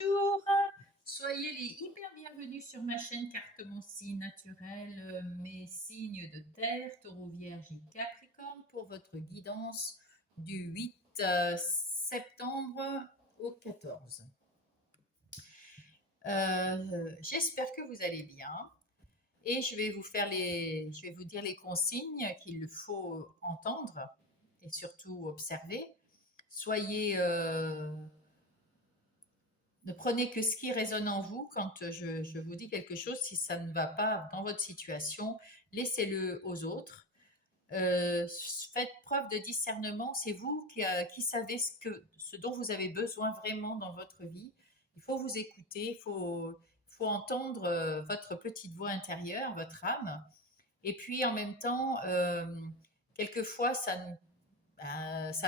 Bonjour, soyez les hyper bienvenus sur ma chaîne Cartomancie naturelle, mes signes de terre, taureau, vierge et capricorne pour votre guidance du 8 septembre au 14. J'espère que vous allez bien et je vais vous dire les consignes qu'il faut entendre et surtout observer. Soyez Ne prenez que ce qui résonne en vous quand je vous dis quelque chose. Si ça ne va pas dans votre situation, laissez-le aux autres. Faites preuve de discernement. C'est vous qui savez ce dont vous avez besoin vraiment dans votre vie. Il faut vous écouter, il faut entendre votre petite voix intérieure, votre âme. Et puis en même temps, quelquefois, ça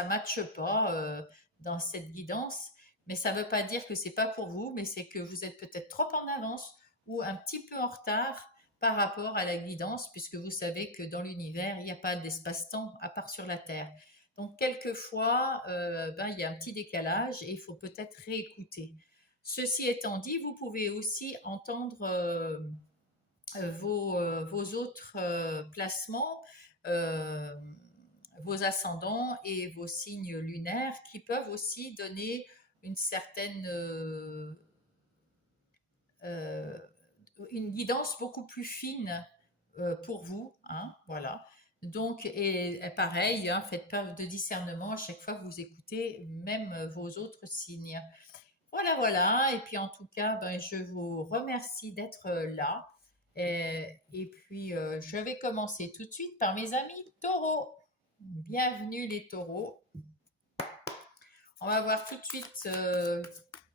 matche pas dans cette guidance, mais ça ne veut pas dire que c'est pas pour vous, mais c'est que vous êtes peut-être trop en avance ou un petit peu en retard par rapport à la guidance, puisque vous savez que dans l'univers, il n'y a pas d'espace-temps à part sur la Terre. Donc, quelquefois, il y a un petit décalage et il faut peut-être réécouter. Ceci étant dit, vous pouvez aussi entendre vos autres placements, euh, vos ascendants et vos signes lunaires qui peuvent aussi donner une certaine euh, une guidance beaucoup plus fine pour vous, hein, voilà. Donc, et pareil, hein, faites preuve de discernement à chaque fois que vous écoutez, même vos autres signes. Voilà, voilà. Et puis en tout cas, je vous remercie d'être là. Et puis, je vais commencer tout de suite par mes amis taureaux. Bienvenue les taureaux. On va voir tout de suite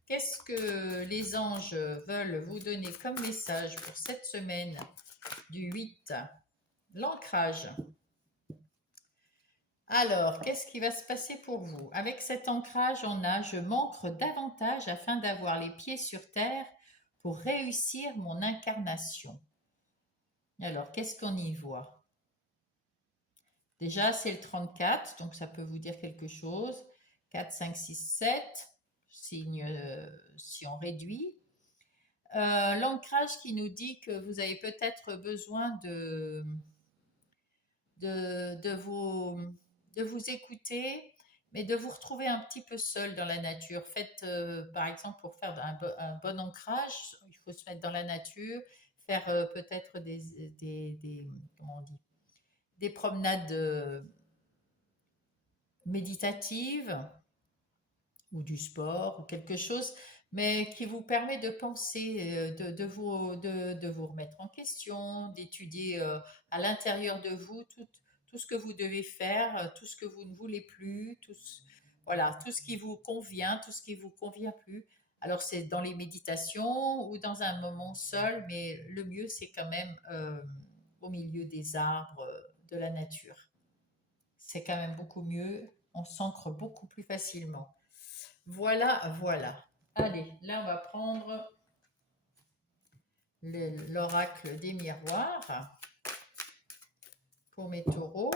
qu'est-ce que les anges veulent vous donner comme message pour cette semaine du 8. L'ancrage. Alors, qu'est-ce qui va se passer pour vous? Avec cet ancrage, on a je m'ancre davantage afin d'avoir les pieds sur terre pour réussir mon incarnation. Alors, qu'est-ce qu'on y voit? Déjà, c'est le 34, donc ça peut vous dire quelque chose. 4, 5, 6, 7, signe, si on réduit. L'ancrage qui nous dit que vous avez peut-être besoin de de vous écouter, mais de vous retrouver un petit peu seul dans la nature. Faites, par exemple, pour faire un bon ancrage, il faut se mettre dans la nature, faire peut-être comment on dit, des promenades méditatives ou du sport ou quelque chose, mais qui vous permet de penser, de vous remettre en question, d'étudier à l'intérieur de vous tout ce que vous devez faire, tout ce que vous ne voulez plus, voilà, tout ce qui vous convient, tout ce qui vous convient plus. Alors c'est dans les méditations ou dans un moment seul, mais le mieux c'est quand même au milieu des arbres, de la nature. C'est quand même beaucoup mieux, on s'ancre beaucoup plus facilement. Voilà, voilà. Allez, là, on va prendre l'oracle des miroirs pour mes taureaux,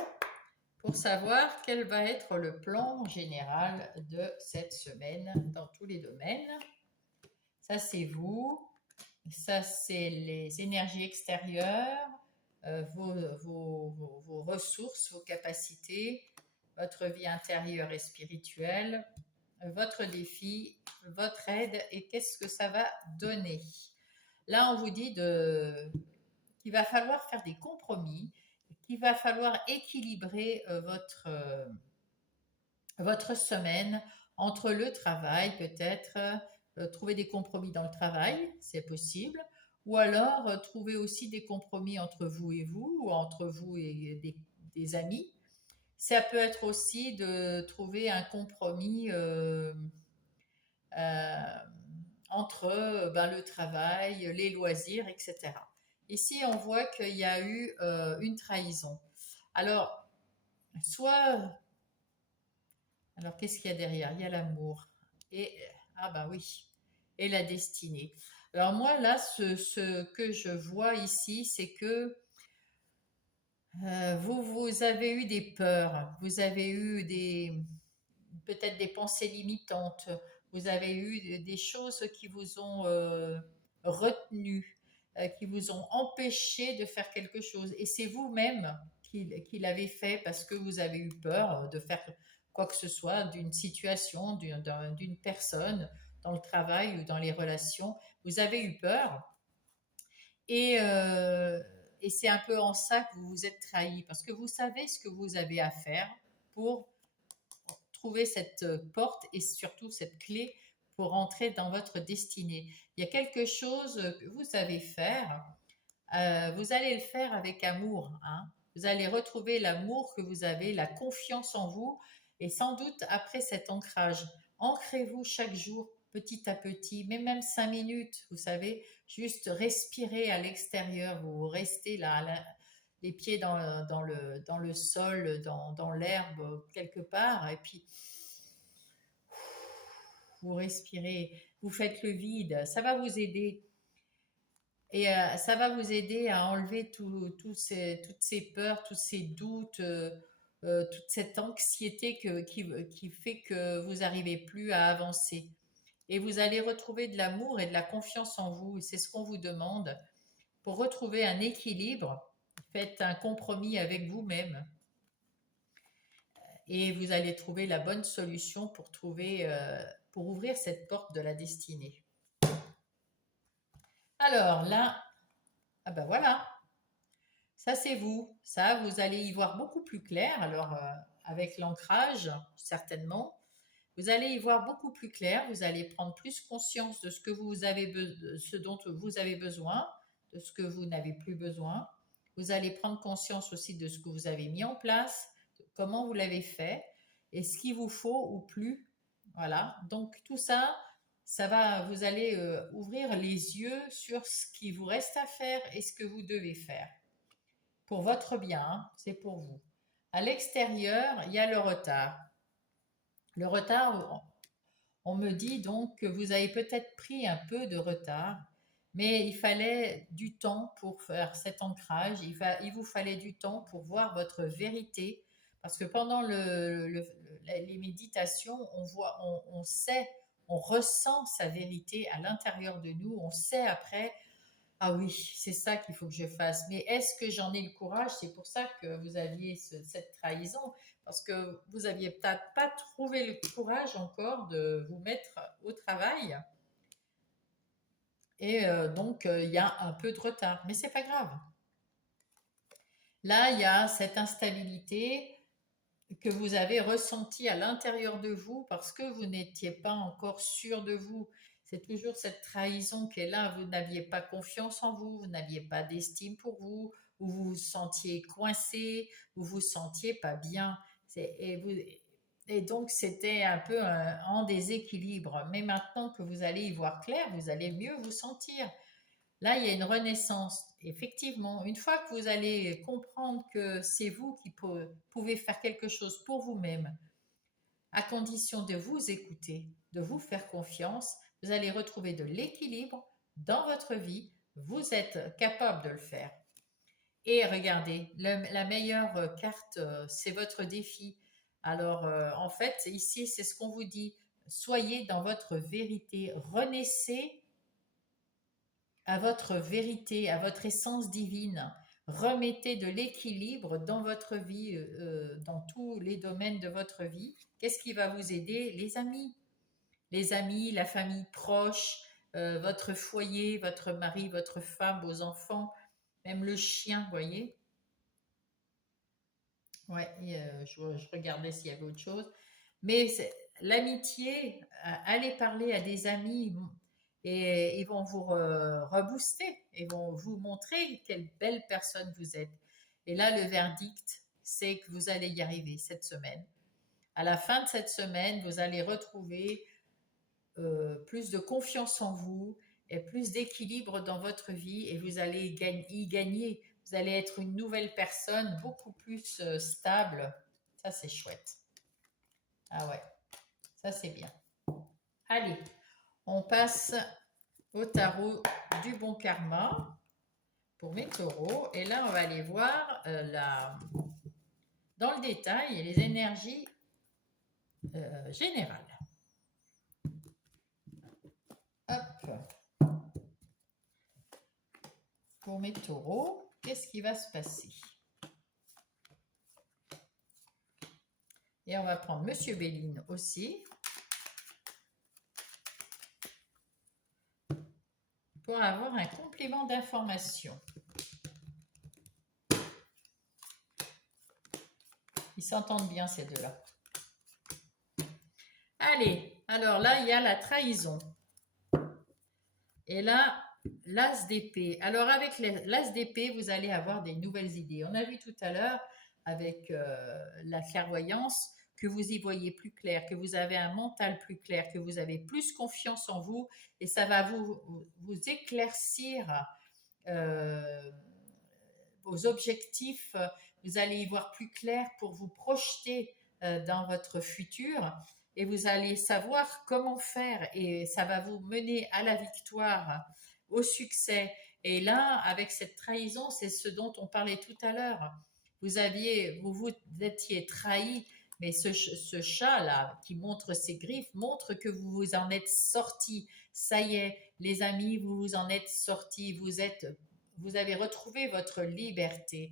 pour savoir quel va être le plan général de cette semaine dans tous les domaines. Ça, c'est vous. Ça, c'est les énergies extérieures, vos ressources, vos capacités, votre vie intérieure et spirituelle, votre défi, votre aide et qu'est-ce que ça va donner. Là, on vous dit qu'il va falloir faire des compromis, qu'il va falloir équilibrer votre semaine entre le travail, peut-être trouver des compromis dans le travail, c'est possible, ou alors trouver aussi des compromis entre vous et vous, ou entre vous et des amis. Ça peut être aussi de trouver un compromis euh, entre le travail, les loisirs, etc. Ici, on voit qu'il y a eu une trahison. Alors, soit... Alors, qu'est-ce qu'il y a derrière? Il y a l'amour. Et, ah ben oui, et la destinée. Alors moi, là, ce que je vois ici, c'est que vous avez eu des peurs, vous avez eu peut-être des pensées limitantes, vous avez eu des choses qui vous ont retenu, qui vous ont empêché de faire quelque chose. Et c'est vous-même qui l'avez fait parce que vous avez eu peur de faire quoi que ce soit, d'une situation, d'une personne, dans le travail ou dans les relations. Vous avez eu peur et, euh, et c'est un peu en ça que vous vous êtes trahi parce que vous savez ce que vous avez à faire pour trouver cette porte et surtout cette clé pour entrer dans votre destinée. Il y a quelque chose que vous savez faire. Vous allez le faire avec amour, hein. Vous allez retrouver l'amour que vous avez, la confiance en vous, et sans doute après cet ancrage, ancrez-vous chaque jour, petit à petit, mais même 5 minutes, vous savez, juste respirer à l'extérieur, vous restez là, les pieds dans le sol, dans l'herbe, quelque part, et puis vous respirez, vous faites le vide, ça va vous aider. Et ça va vous aider à enlever toutes ces peurs, tous ces doutes, toute cette anxiété qui fait que vous n'arrivez plus à avancer. Et vous allez retrouver de l'amour et de la confiance en vous. Et c'est ce qu'on vous demande. Pour retrouver un équilibre, faites un compromis avec vous-même. Et vous allez trouver la bonne solution pour ouvrir cette porte de la destinée. Alors là, ah ben voilà, ça, c'est vous. Ça, vous allez y voir beaucoup plus clair. Alors, avec l'ancrage, certainement, vous allez y voir beaucoup plus clair. Vous allez prendre plus conscience de ce que vous avez de ce dont vous avez besoin, de ce que vous n'avez plus besoin. Vous allez prendre conscience aussi de ce que vous avez mis en place, de comment vous l'avez fait et ce qu'il vous faut ou plus. Voilà. Donc, tout ça, vous allez ouvrir les yeux sur ce qui vous reste à faire et ce que vous devez faire pour votre bien, hein, c'est pour vous. À l'extérieur, il y a le retard. Le retard, on me dit donc que vous avez peut-être pris un peu de retard, mais il fallait du temps pour faire cet ancrage, il vous fallait du temps pour voir votre vérité, parce que pendant les méditations, on sait, on ressent sa vérité à l'intérieur de nous, on sait après ah oui, c'est ça qu'il faut que je fasse. Mais est-ce que j'en ai le courage? C'est pour ça que vous aviez cette trahison, parce que vous aviez peut-être pas trouvé le courage encore de vous mettre au travail. Et donc, il y a un peu de retard. Mais c'est pas grave. Là, il y a cette instabilité que vous avez ressentie à l'intérieur de vous parce que vous n'étiez pas encore sûr de vous. C'est toujours cette trahison qui est là. Vous n'aviez pas confiance en vous, vous n'aviez pas d'estime pour vous, vous vous sentiez coincé, vous vous sentiez pas bien. Et donc, c'était un peu en déséquilibre. Mais maintenant que vous allez y voir clair, vous allez mieux vous sentir. Là, il y a une renaissance. Effectivement, une fois que vous allez comprendre que c'est vous qui pouvez faire quelque chose pour vous-même, à condition de vous écouter, de vous faire confiance, vous allez retrouver de l'équilibre dans votre vie. Vous êtes capable de le faire. Et regardez, la meilleure carte, c'est votre défi. Alors, en fait, ici, c'est ce qu'on vous dit. Soyez dans votre vérité. Renaissez à votre vérité, à votre essence divine. Remettez de l'équilibre dans votre vie, dans tous les domaines de votre vie. Qu'est-ce qui va vous aider? Les amis, la famille proche, votre foyer, votre mari, votre femme, vos enfants, même le chien, vous voyez. Ouais, je regardais s'il y avait autre chose. Mais l'amitié, allez parler à des amis et ils vont vous rebooster, ils vont vous montrer quelle belle personne vous êtes. Et là, le verdict, c'est que vous allez y arriver cette semaine. À la fin de cette semaine, vous allez retrouver plus de confiance en vous et plus d'équilibre dans votre vie et vous allez y gagner. Vous allez être une nouvelle personne beaucoup plus stable. Ça, c'est chouette. Ah ouais, ça, c'est bien. Allez, on passe au tarot du bon karma pour mes taureaux. Et là, on va aller voir dans le détail les énergies générales. Hop, pour mes taureaux, qu'est-ce qui va se passer? Et on va prendre Monsieur Béline aussi, pour avoir un complément d'information. Ils s'entendent bien ces deux-là. Allez, alors là, il y a la trahison. Et là, l'as d'épée. Alors avec l'as d'épée, vous allez avoir des nouvelles idées. On a vu tout à l'heure avec la clairvoyance que vous y voyez plus clair, que vous avez un mental plus clair, que vous avez plus confiance en vous et ça va vous éclaircir euh, vos objectifs. Vous allez y voir plus clair pour vous projeter dans votre futur et vous allez savoir comment faire et ça va vous mener à la victoire, au succès. Et là, avec cette trahison, c'est ce dont on parlait tout à l'heure. Vous étiez trahi, mais ce chat-là qui montre ses griffes montre que vous vous en êtes sorti. Ça y est, les amis, vous vous en êtes sortis. Vous avez retrouvé votre liberté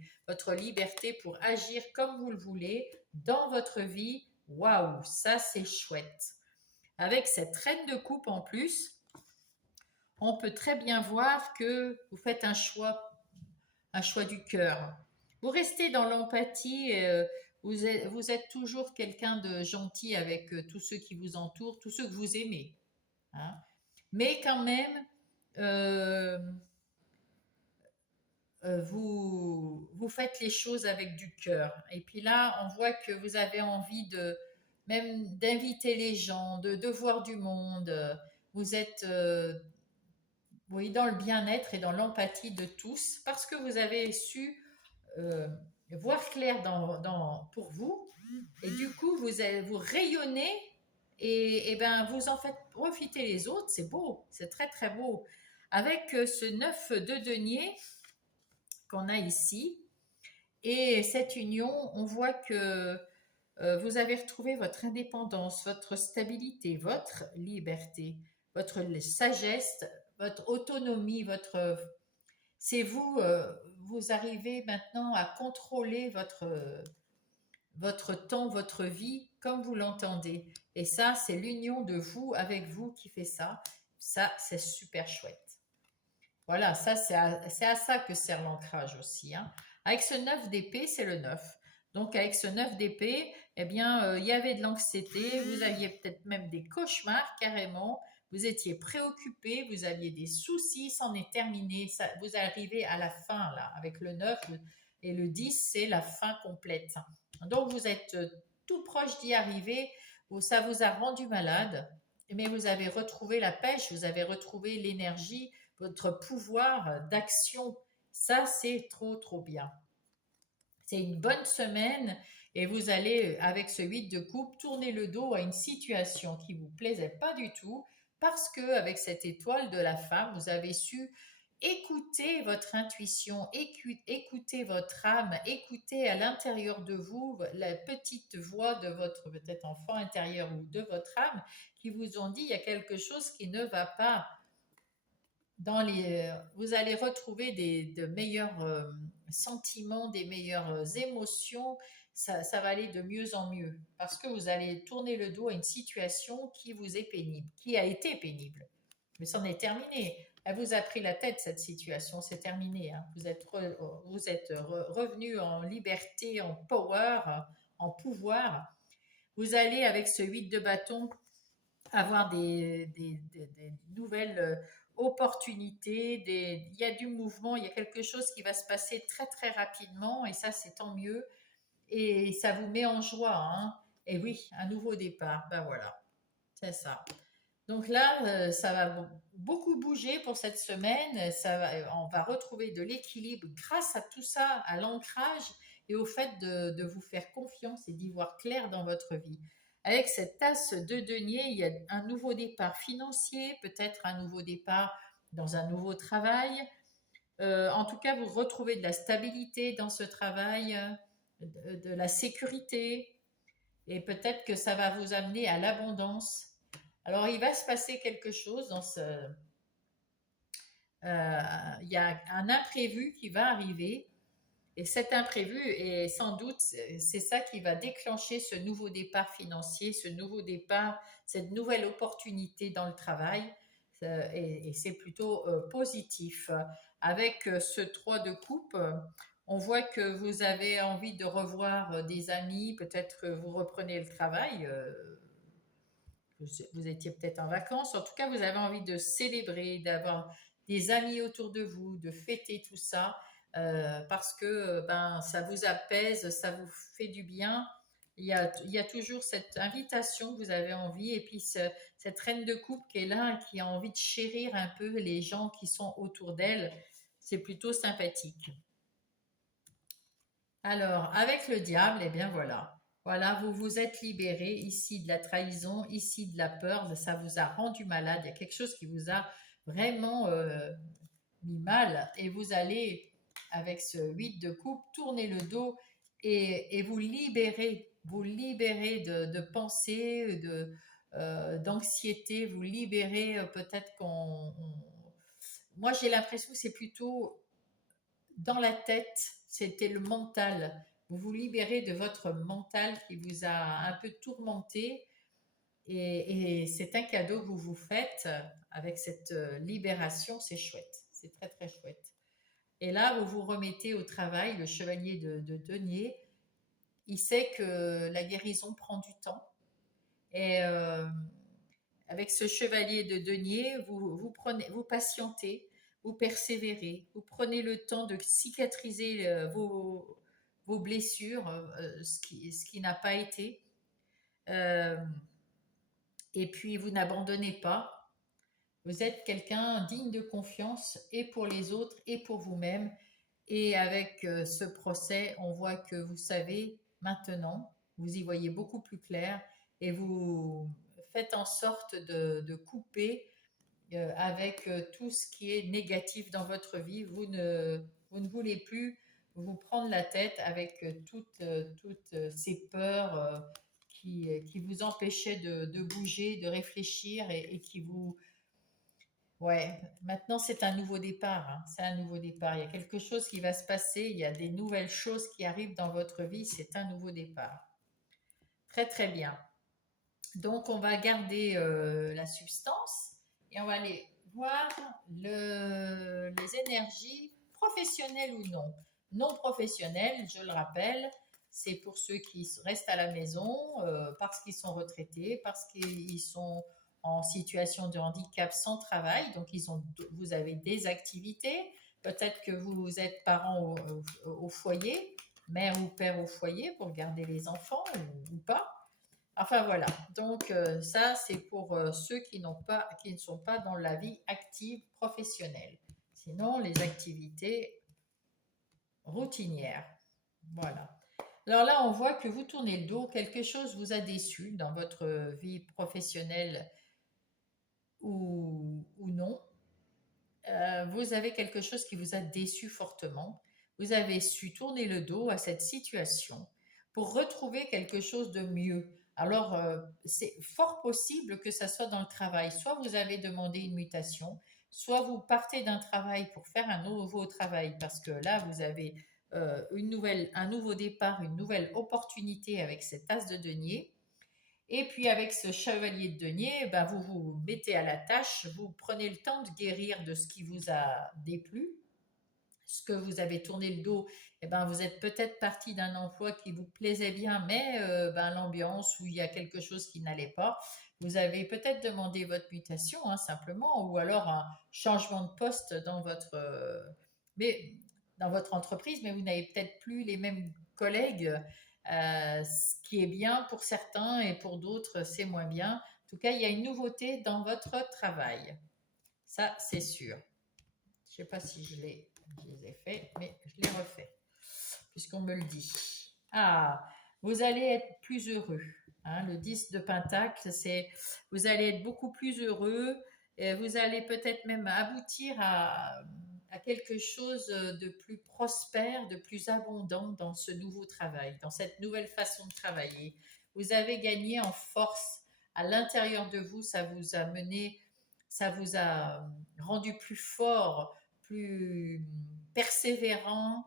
pour agir comme vous le voulez dans votre vie. Waouh, ça c'est chouette. Avec cette reine de coupe en plus, on peut très bien voir que vous faites un choix du cœur. Vous restez dans l'empathie, vous êtes toujours quelqu'un de gentil avec tous ceux qui vous entourent, tous ceux que vous aimez, hein. Mais quand même, euh, vous faites les choses avec du cœur. Et puis là, on voit que vous avez envie de même d'inviter les gens, de voir du monde. Vous êtes oui, dans le bien-être et dans l'empathie de tous parce que vous avez su euh, voir clair pour vous. Et du coup, vous rayonnez et ben, vous en faites profiter les autres. C'est beau, c'est très très beau. Avec ce 9 de denier qu'on a ici, et cette union, on voit que vous avez retrouvé votre indépendance, votre stabilité, votre liberté, votre sagesse, votre autonomie, c'est vous, vous arrivez maintenant à contrôler votre temps, votre vie comme vous l'entendez. Et ça, c'est l'union de vous avec vous qui fait ça. Ça, c'est super chouette. Voilà, ça c'est à ça que sert l'ancrage aussi, hein. Avec ce 9 d'épée, c'est le 9. Donc avec ce 9 d'épée, eh bien, il y avait de l'anxiété, vous aviez peut-être même des cauchemars carrément, vous étiez préoccupé, vous aviez des soucis, c'en est terminé, ça, vous arrivez à la fin là, avec le 9 et le 10, c'est la fin complète. Donc vous êtes tout proche d'y arriver, ça vous a rendu malade, mais vous avez retrouvé la pêche, vous avez retrouvé l'énergie, votre pouvoir d'action. Ça, c'est trop, trop bien. C'est une bonne semaine et vous allez, avec ce 8 de coupe, tourner le dos à une situation qui ne vous plaisait pas du tout parce que avec cette étoile de la femme, vous avez su écouter votre intuition, écouter votre âme, écouter à l'intérieur de vous la petite voix de votre peut-être enfant intérieur ou de votre âme qui vous ont dit il y a quelque chose qui ne va pas vous allez retrouver de meilleurs sentiments, des meilleures émotions. Ça va aller de mieux en mieux parce que vous allez tourner le dos à une situation qui vous est pénible, qui a été pénible. Mais c'en est terminé. Elle vous a pris la tête, cette situation, c'est terminé, hein. Vous êtes revenu en liberté, en power, en pouvoir. Vous allez, avec ce 8 de bâton, avoir des nouvelles opportunités, il y a du mouvement, il y a quelque chose qui va se passer très très rapidement et ça c'est tant mieux et ça vous met en joie, hein. Et oui, un nouveau départ, ben voilà, c'est ça. Donc là, ça va beaucoup bouger pour cette semaine, on va retrouver de l'équilibre grâce à tout ça, à l'ancrage et au fait de vous faire confiance et d'y voir clair dans votre vie. Avec cette tasse de denier, il y a un nouveau départ financier, peut-être un nouveau départ dans un nouveau travail. En tout cas, vous retrouvez de la stabilité dans ce travail, de la sécurité, et peut-être que ça va vous amener à l'abondance, Alors, il va se passer quelque chose dans ce... il y a un imprévu qui va arriver. Et cet imprévu, et sans doute, c'est ça qui va déclencher ce nouveau départ financier, ce nouveau départ, cette nouvelle opportunité dans le travail. Et c'est plutôt positif. Avec ce 3 de coupe, on voit que vous avez envie de revoir des amis, peut-être que vous reprenez le travail. Vous étiez peut-être en vacances. En tout cas, vous avez envie de célébrer, d'avoir des amis autour de vous, de fêter tout ça, parce que ben, ça vous apaise, ça vous fait du bien. Il y a toujours cette invitation que vous avez envie, et puis cette reine de coupe qui est là, qui a envie de chérir un peu les gens qui sont autour d'elle. C'est plutôt sympathique. Alors, avec le diable, eh bien voilà. Voilà, vous vous êtes libéré ici de la trahison, ici de la peur, ça vous a rendu malade, il y a quelque chose qui vous a vraiment mis mal et vous allez, avec ce 8 de coupe, tourner le dos et vous libérer de pensées, d'anxiété, vous libérer peut-être Moi, j'ai l'impression que c'est plutôt dans la tête, c'était le mental. Vous vous libérez de votre mental qui vous a un peu tourmenté et c'est un cadeau que vous vous faites avec cette libération, c'est chouette, c'est très très chouette. Et là, vous vous remettez au travail, le chevalier de denier, il sait que la guérison prend du temps et avec ce chevalier de denier, vous patientez, vous persévérez, vous prenez le temps de cicatriser vos blessures, ce qui n'a pas été. Euh, et puis, vous n'abandonnez pas. Vous êtes quelqu'un digne de confiance et pour les autres et pour vous-même. Et avec ce procès, on voit que vous savez maintenant, vous y voyez beaucoup plus clair et vous faites en sorte de couper avec tout ce qui est négatif dans votre vie. Vous ne voulez plus vous prendre la tête avec toutes ces peurs qui vous empêchaient de bouger, de réfléchir et qui vous... Ouais, maintenant c'est un nouveau départ, hein. C'est un nouveau départ. Il y a quelque chose qui va se passer, il y a des nouvelles choses qui arrivent dans votre vie, c'est un nouveau départ. Très très bien. Donc, on va garder la substance et on va aller voir les énergies professionnelles ou non. Non professionnelles, je le rappelle, c'est pour ceux qui restent à la maison parce qu'ils sont retraités, parce qu'ils sont en situation de handicap sans travail, donc vous avez des activités. Peut-être que vous êtes parent au foyer, mère ou père au foyer pour garder les enfants ou pas. Enfin voilà, donc ça c'est pour ceux qui ne sont pas dans la vie active professionnelle. Sinon, les activités routinières. Voilà. Alors là, on voit que vous tournez le dos, quelque chose vous a déçu dans votre vie professionnelle ou non. Vous avez quelque chose qui vous a déçu fortement. Vous avez su tourner le dos à cette situation pour retrouver quelque chose de mieux. Alors, c'est fort possible que ça soit dans le travail. Soit vous avez demandé une mutation, soit vous partez d'un travail pour faire un nouveau travail parce que là, vous avez un nouveau départ, une nouvelle opportunité avec cet as de denier. Et puis avec ce chevalier de denier, ben vous vous mettez à la tâche, vous prenez le temps de guérir de ce qui vous a déplu, ce que vous avez tourné le dos. Et ben vous êtes peut-être parti d'un emploi qui vous plaisait bien, mais ben, l'ambiance où il y a quelque chose qui n'allait pas. Vous avez peut-être demandé votre mutation, hein, simplement, ou alors un changement de poste mais, dans votre entreprise, mais vous n'avez peut-être plus les mêmes collègues, ce qui est bien pour certains et pour d'autres, c'est moins bien. En tout cas, il y a une nouveauté dans votre travail. Ça, c'est sûr. Je ne sais pas si je les ai faits, mais je les refais, puisqu'on me le dit. Ah, vous allez être plus heureux. Hein, le 10 de Pentacle, vous allez être beaucoup plus heureux. Et vous allez peut-être même aboutir à quelque chose de plus prospère, de plus abondant dans ce nouveau travail, dans cette nouvelle façon de travailler. Vous avez gagné en force à l'intérieur de vous, ça vous a mené, ça vous a rendu plus fort, plus persévérant.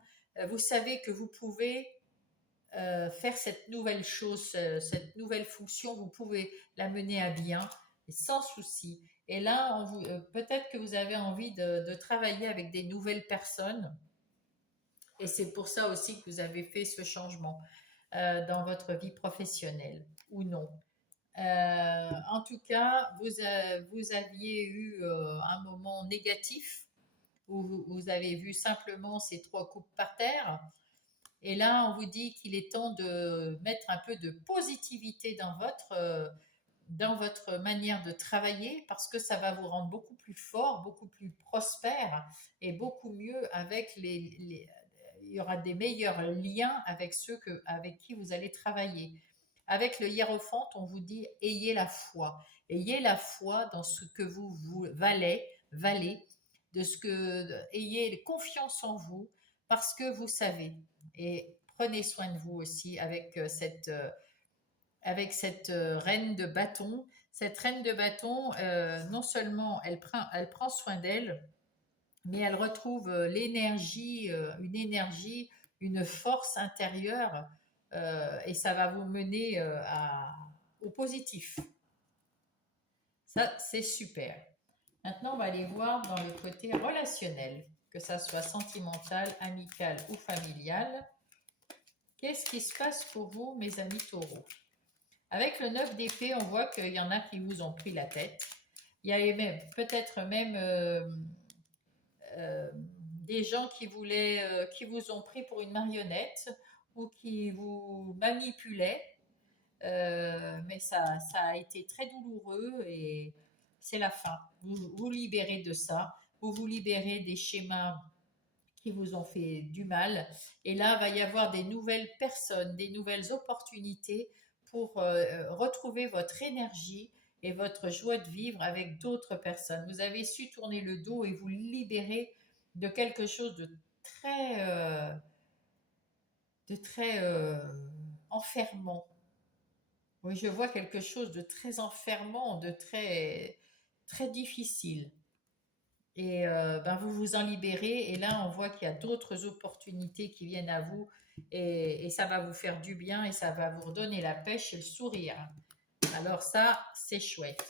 Vous savez que vous pouvez faire cette nouvelle chose, cette nouvelle fonction, vous pouvez la mener à bien sans souci. Et là, peut-être que vous avez envie de travailler avec des nouvelles personnes. Et c'est pour ça aussi que vous avez fait ce changement dans votre vie professionnelle ou non. En tout cas, vous aviez eu un moment négatif où vous avez vu simplement ces trois coupes par terre. Et là, on vous dit qu'il est temps de mettre un peu de positivité dans votre manière de travailler parce que ça va vous rendre beaucoup plus fort, beaucoup plus prospère et beaucoup mieux avec il y aura des meilleurs liens avec avec qui vous allez travailler. Avec le hiérophante, on vous dit ayez la foi. Ayez la foi dans ce que vous valez, ayez confiance en vous parce que vous savez. Et prenez soin de vous aussi avec cette reine de bâton. Cette reine de bâton, non seulement elle prend soin d'elle, mais elle retrouve une énergie, une force intérieure, et ça va vous mener au positif. Ça, c'est super. Maintenant, on va aller voir dans le côté relationnel, que ça soit sentimental, amical ou familial. Qu'est-ce qui se passe pour vous, mes amis taureaux? Avec le 9 d'épée, on voit qu'il y en a qui vous ont pris la tête. Il y a peut-être même des gens qui vous ont pris pour une marionnette ou qui vous manipulaient. Mais ça a été très douloureux et c'est la fin. Vous vous libérez de ça. Vous vous libérez des schémas qui vous ont fait du mal. Et là, il va y avoir des nouvelles personnes, des nouvelles opportunités pour retrouver votre énergie et votre joie de vivre avec d'autres personnes. Vous avez su tourner le dos et vous libérer de quelque chose de très enfermant. Oui, je vois quelque chose de très enfermant, de très difficile. Et ben vous vous en libérez. Et là, on voit qu'il y a d'autres opportunités qui viennent à vous. Et ça va vous faire du bien et ça va vous redonner la pêche et le sourire. Alors ça, c'est chouette.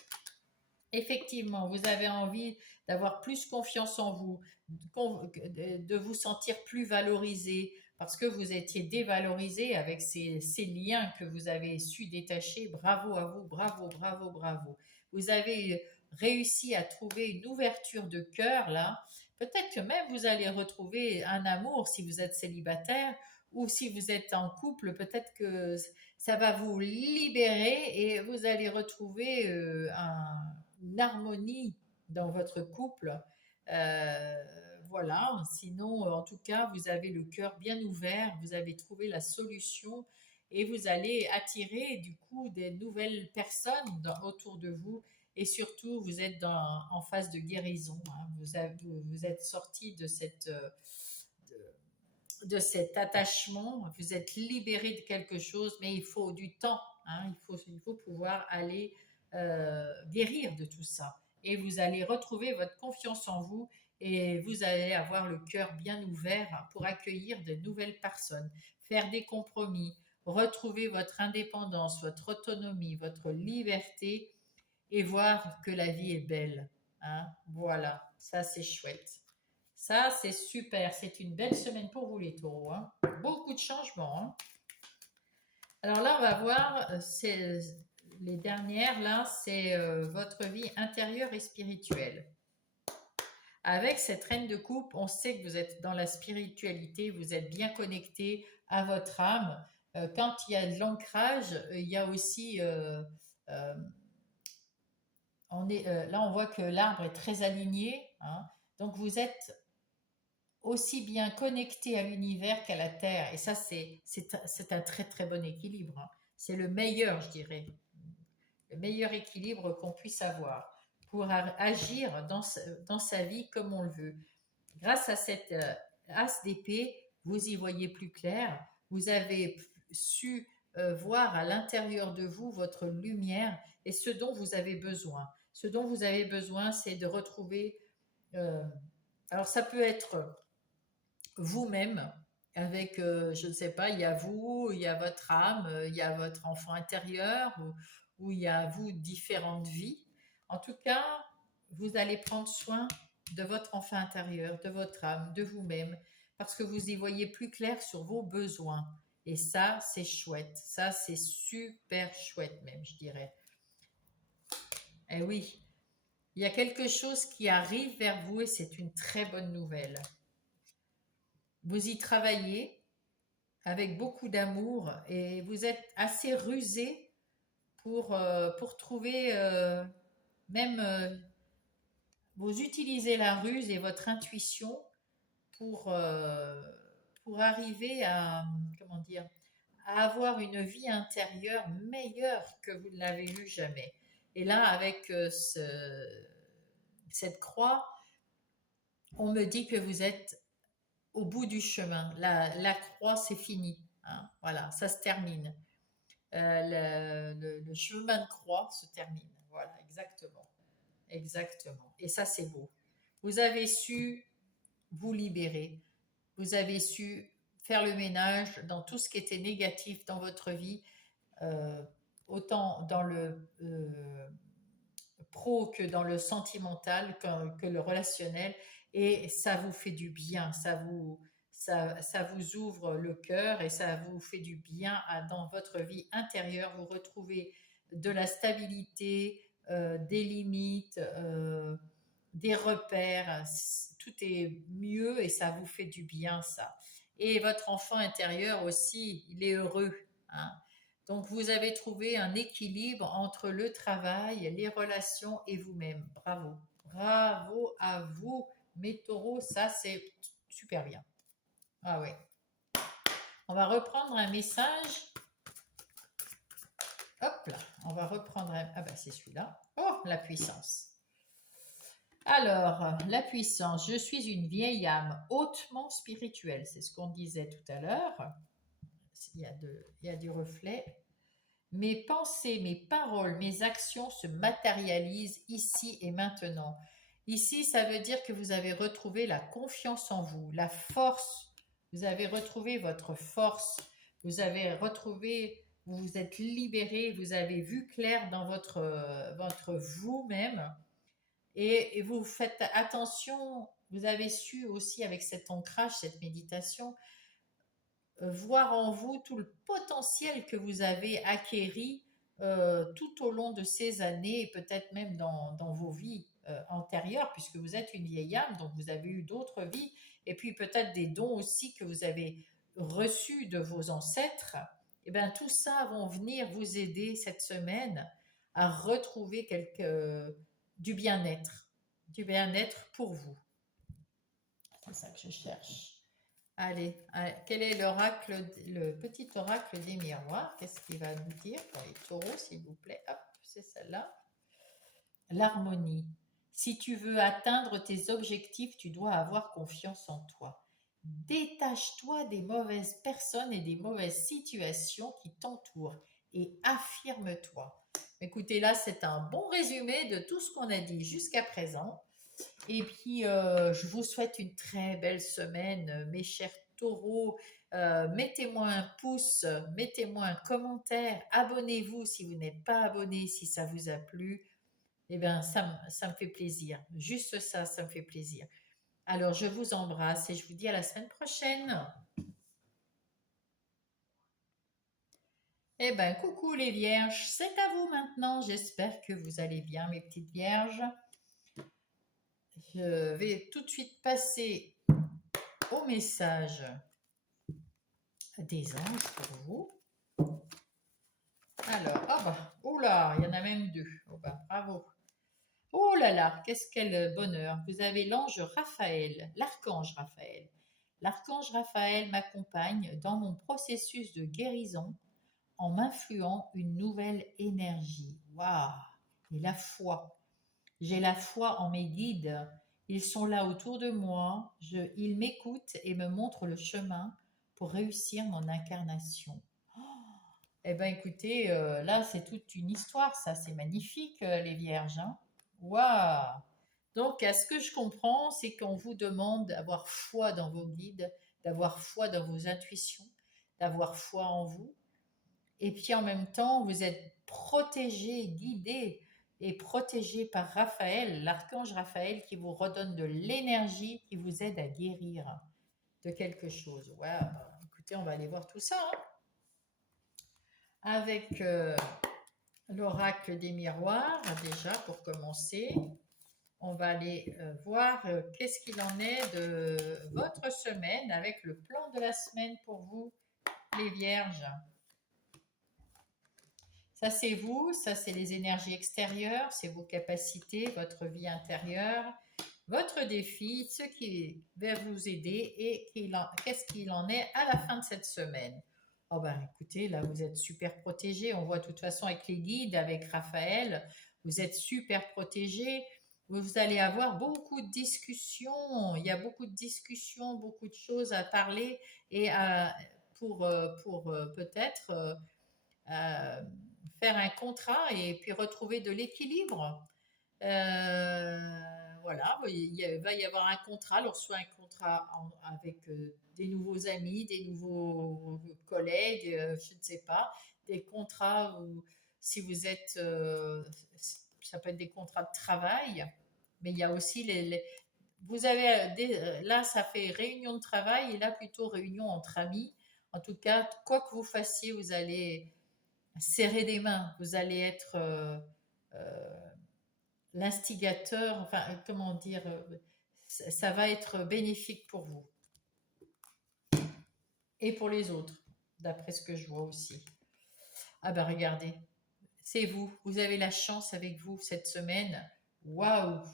Effectivement, vous avez envie d'avoir plus confiance en vous, de vous sentir plus valorisé parce que vous étiez dévalorisé avec ces liens que vous avez su détacher. Bravo à vous, bravo, bravo, bravo. Vous avez réussi à trouver une ouverture de cœur là. Peut-être que même vous allez retrouver un amour si vous êtes célibataire ou si vous êtes en couple, peut-être que ça va vous libérer et vous allez retrouver une harmonie dans votre couple. Euh, voilà, sinon, en tout cas, vous avez le cœur bien ouvert, vous avez trouvé la solution et vous allez attirer du coup des nouvelles personnes autour de vous et surtout vous êtes en phase de guérison. Hein. Vous êtes sorti de cet attachement, vous êtes libéré de quelque chose, mais il faut du temps. Hein. Il faut pouvoir aller guérir de tout ça. Et vous allez retrouver votre confiance en vous et vous allez avoir le cœur bien ouvert pour accueillir de nouvelles personnes, faire des compromis, retrouver votre indépendance, votre autonomie, votre liberté et voir que la vie est belle. Hein. Voilà, ça c'est chouette. Ça, c'est super. C'est une belle semaine pour vous, les taureaux. Hein. Beaucoup de changements. Hein. Alors là, on va voir les dernières. Là, c'est votre vie intérieure et spirituelle. Avec cette reine de coupe, on sait que vous êtes dans la spiritualité, vous êtes bien connecté à votre âme. Quand il y a de l'ancrage, il y a aussi... euh, là, on voit que l'arbre est très aligné. Hein. Donc, vous êtes aussi bien connecté à l'univers qu'à la Terre. Et ça, c'est un très très bon équilibre. Hein. C'est le meilleur, je dirais. Le meilleur équilibre qu'on puisse avoir pour agir dans sa vie comme on le veut. Grâce à cette as d'épée, vous y voyez plus clair. Vous avez su voir à l'intérieur de vous votre lumière et ce dont vous avez besoin. Ce dont vous avez besoin, c'est de retrouver, euh, alors ça peut être vous-même, avec, je ne sais pas, il y a vous, il y a votre âme, il y a votre enfant intérieur, ou il y a vous différentes vies. En tout cas, vous allez prendre soin de votre enfant intérieur, de votre âme, de vous-même, parce que vous y voyez plus clair sur vos besoins. Et ça, c'est chouette. Ça, c'est super chouette même, je dirais. Eh oui, il y a quelque chose qui arrive vers vous et c'est une très bonne nouvelle. Vous y travaillez avec beaucoup d'amour et vous êtes assez rusé pour trouver, même, vous utilisez la ruse et votre intuition pour, euh, pour arriver à, comment dire, à avoir une vie intérieure meilleure que vous ne l'avez eu jamais. Et là, avec cette croix, on me dit que vous êtes au bout du chemin. La croix, c'est fini. Hein. Voilà, ça se termine. Le chemin de croix se termine. Voilà, exactement. Exactement. Et ça, c'est beau. Vous avez su vous libérer. Vous avez su faire le ménage dans tout ce qui était négatif dans votre vie, euh, autant dans le pro que dans le sentimental, que le relationnel. Et ça vous fait du bien. Ça vous ouvre le cœur et ça vous fait du bien dans votre vie intérieure. Vous retrouvez de la stabilité, des limites, des repères. Tout est mieux et ça vous fait du bien, ça. Et votre enfant intérieur aussi, il est heureux. Hein. Donc vous avez trouvé un équilibre entre le travail, les relations et vous-même. Bravo. Bravo à vous, mes taureaux. Ça, c'est super bien. Ah ouais. On va reprendre un message. Hop là. On va reprendre un... Ah ben c'est celui-là. Oh, la puissance. Alors, la puissance. Je suis une vieille âme hautement spirituelle. C'est ce qu'on disait tout à l'heure. Il y a du reflet. Mes pensées, mes paroles, mes actions se matérialisent ici et maintenant. Ici, ça veut dire que vous avez retrouvé la confiance en vous, la force. Vous avez retrouvé votre force. Vous avez retrouvé, vous vous êtes libéré, vous avez vu clair dans votre vous-même. Et vous faites attention, vous avez su aussi avec cet ancrage, cette méditation, voir en vous tout le potentiel que vous avez acquéri tout au long de ces années et peut-être même dans vos vies antérieures, puisque vous êtes une vieille âme, donc vous avez eu d'autres vies, et puis peut-être des dons aussi que vous avez reçus de vos ancêtres. Et bien tout ça vont venir vous aider cette semaine à retrouver du bien-être pour vous. C'est ça que je cherche. Allez, quel est l'oracle, le petit oracle des miroirs? Qu'est-ce qu'il va nous dire pour les taureaux, s'il vous plaît? Hop, c'est celle-là. L'harmonie. Si tu veux atteindre tes objectifs, tu dois avoir confiance en toi. Détache-toi des mauvaises personnes et des mauvaises situations qui t'entourent et affirme-toi. Écoutez, là, c'est un bon résumé de tout ce qu'on a dit jusqu'à présent. Et puis, je vous souhaite une très belle semaine, mes chers taureaux. Mettez-moi un pouce, mettez-moi un commentaire, abonnez-vous si vous n'êtes pas abonné, si ça vous a plu. Eh bien, ça me fait plaisir. Juste ça, ça me fait plaisir. Alors, je vous embrasse et je vous dis à la semaine prochaine. Eh bien, coucou les vierges, c'est à vous maintenant. J'espère que vous allez bien, mes petites vierges. Je vais tout de suite passer au message des anges pour vous. Alors, ah bah, oula, il y en a même deux. Oh bah, bravo. Oh là là, qu'est-ce quel bonheur. Vous avez l'ange Raphaël, l'archange Raphaël. L'archange Raphaël m'accompagne dans mon processus de guérison en m'influant une nouvelle énergie. Waouh! Et la foi. J'ai la foi en mes guides. Ils sont là autour de moi. Ils m'écoutent et me montrent le chemin pour réussir mon incarnation. Oh, Eh bien, écoutez, là, c'est toute une histoire, ça, c'est magnifique, les vierges, hein. Waouh! Donc, à ce que je comprends, c'est qu'on vous demande d'avoir foi dans vos guides, d'avoir foi dans vos intuitions, d'avoir foi en vous. Et puis, en même temps, vous êtes protégé, guidé et protégé par Raphaël, l'archange Raphaël, qui vous redonne de l'énergie, qui vous aide à guérir de quelque chose. Waouh! Écoutez, on va aller voir tout ça, hein. Avec l'oracle des miroirs, déjà pour commencer. On va aller voir qu'est-ce qu'il en est de votre semaine avec le plan de la semaine pour vous, les vierges. Ça, c'est vous, ça, c'est les énergies extérieures, c'est vos capacités, votre vie intérieure, votre défi, ce qui va vous aider et qu'est-ce qu'il en est à la fin de cette semaine. Oh ben écoutez, là vous êtes super protégés. On voit de toute façon avec les guides, avec Raphaël, vous êtes super protégés. Vous allez avoir beaucoup de discussions. Il y a beaucoup de discussions, beaucoup de choses à parler et pour peut-être euh, faire un contrat et puis retrouver de l'équilibre. Voilà, va y avoir un contrat, alors soit un contrat avec des nouveaux amis, des nouveaux collègues, je ne sais pas, des contrats où si vous êtes, ça peut être des contrats de travail, mais il y a aussi vous avez là ça fait réunion de travail et là plutôt réunion entre amis. En tout cas, quoi que vous fassiez, vous allez serrer des mains, vous allez être euh, l'instigateur, enfin, comment dire, ça va être bénéfique pour vous et pour les autres, d'après ce que je vois aussi. Ah ben regardez, c'est vous, vous avez la chance avec vous cette semaine. Waouh,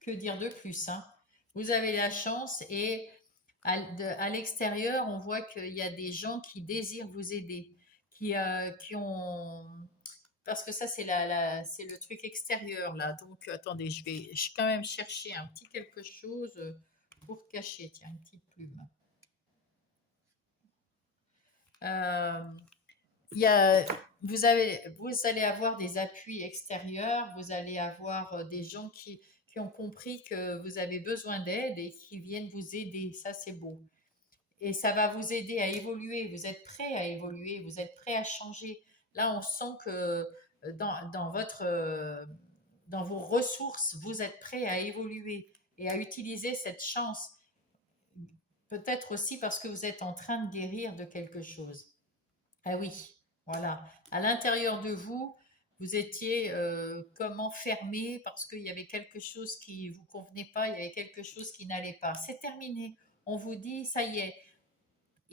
que dire de plus, hein? Vous avez la chance et à l'extérieur, on voit qu'il y a des gens qui désirent vous aider, qui ont parce que ça, c'est le truc extérieur, là. Donc, attendez, je vais quand même chercher un petit quelque chose pour cacher. Tiens, une petite plume. Euh, il y a, vous allez avoir des appuis extérieurs, vous allez avoir des gens qui ont compris que vous avez besoin d'aide et qui viennent vous aider. Ça, c'est beau. Et ça va vous aider à évoluer. Vous êtes prêt à évoluer, vous êtes prêt à changer. Là, on sent que dans vos ressources, vous êtes prêt à évoluer et à utiliser cette chance. Peut-être aussi parce que vous êtes en train de guérir de quelque chose. Ah oui, voilà. À l'intérieur de vous, vous étiez comme enfermé parce qu'il y avait quelque chose qui vous convenait pas, il y avait quelque chose qui n'allait pas. C'est terminé. On vous dit, ça y est,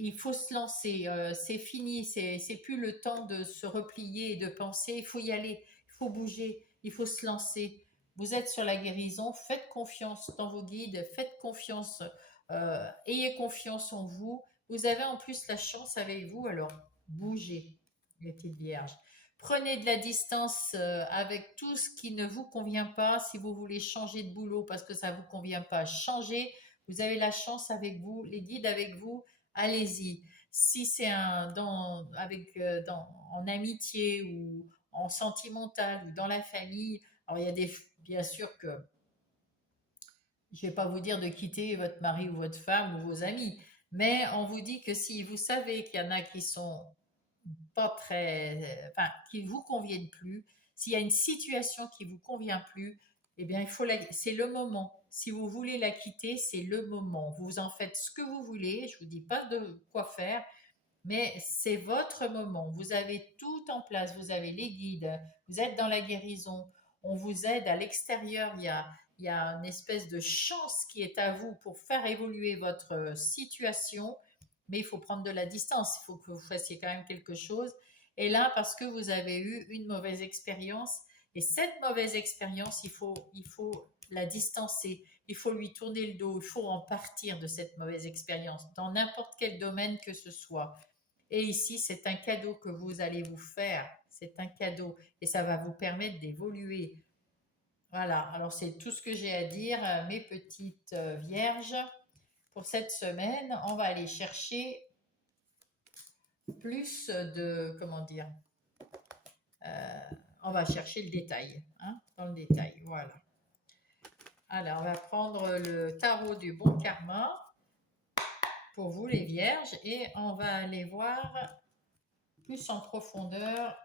il faut se lancer, c'est fini, c'est plus le temps de se replier et de penser, il faut y aller, il faut bouger, il faut se lancer. Vous êtes sur la guérison, faites confiance dans vos guides, faites confiance, ayez confiance en vous. Vous avez en plus la chance avec vous, alors bougez, les petites vierges. Prenez de la distance avec tout ce qui ne vous convient pas. Si vous voulez changer de boulot parce que ça ne vous convient pas, changez. Vous avez la chance avec vous, les guides avec vous, allez-y. Si c'est en amitié ou en sentimental ou dans la famille, alors il y a bien sûr que je ne vais pas vous dire de quitter votre mari ou votre femme ou vos amis, mais on vous dit que si vous savez qu'il y en a qui sont pas très, enfin, qui vous conviennent plus, s'il y a une situation qui vous convient plus, eh bien, c'est le moment. Si vous voulez la quitter, c'est le moment. Vous en faites ce que vous voulez. Je vous dis pas de quoi faire, mais c'est votre moment. Vous avez tout en place. Vous avez les guides. Vous êtes dans la guérison. On vous aide à l'extérieur. Il y a une espèce de chance qui est à vous pour faire évoluer votre situation. Mais il faut prendre de la distance. Il faut que vous fassiez quand même quelque chose. Et là, parce que vous avez eu une mauvaise expérience, et cette mauvaise expérience, il faut la distancer. Il faut lui tourner le dos. Il faut en partir de cette mauvaise expérience dans n'importe quel domaine que ce soit. Et ici, c'est un cadeau que vous allez vous faire. C'est un cadeau et ça va vous permettre d'évoluer. Voilà, alors c'est tout ce que j'ai à dire, mes petites vierges, pour cette semaine. On va aller chercher plus de, comment dire, euh, on va chercher le détail, hein, dans le détail, voilà. Alors, on va prendre le tarot du bon karma pour vous les vierges et on va aller voir plus en profondeur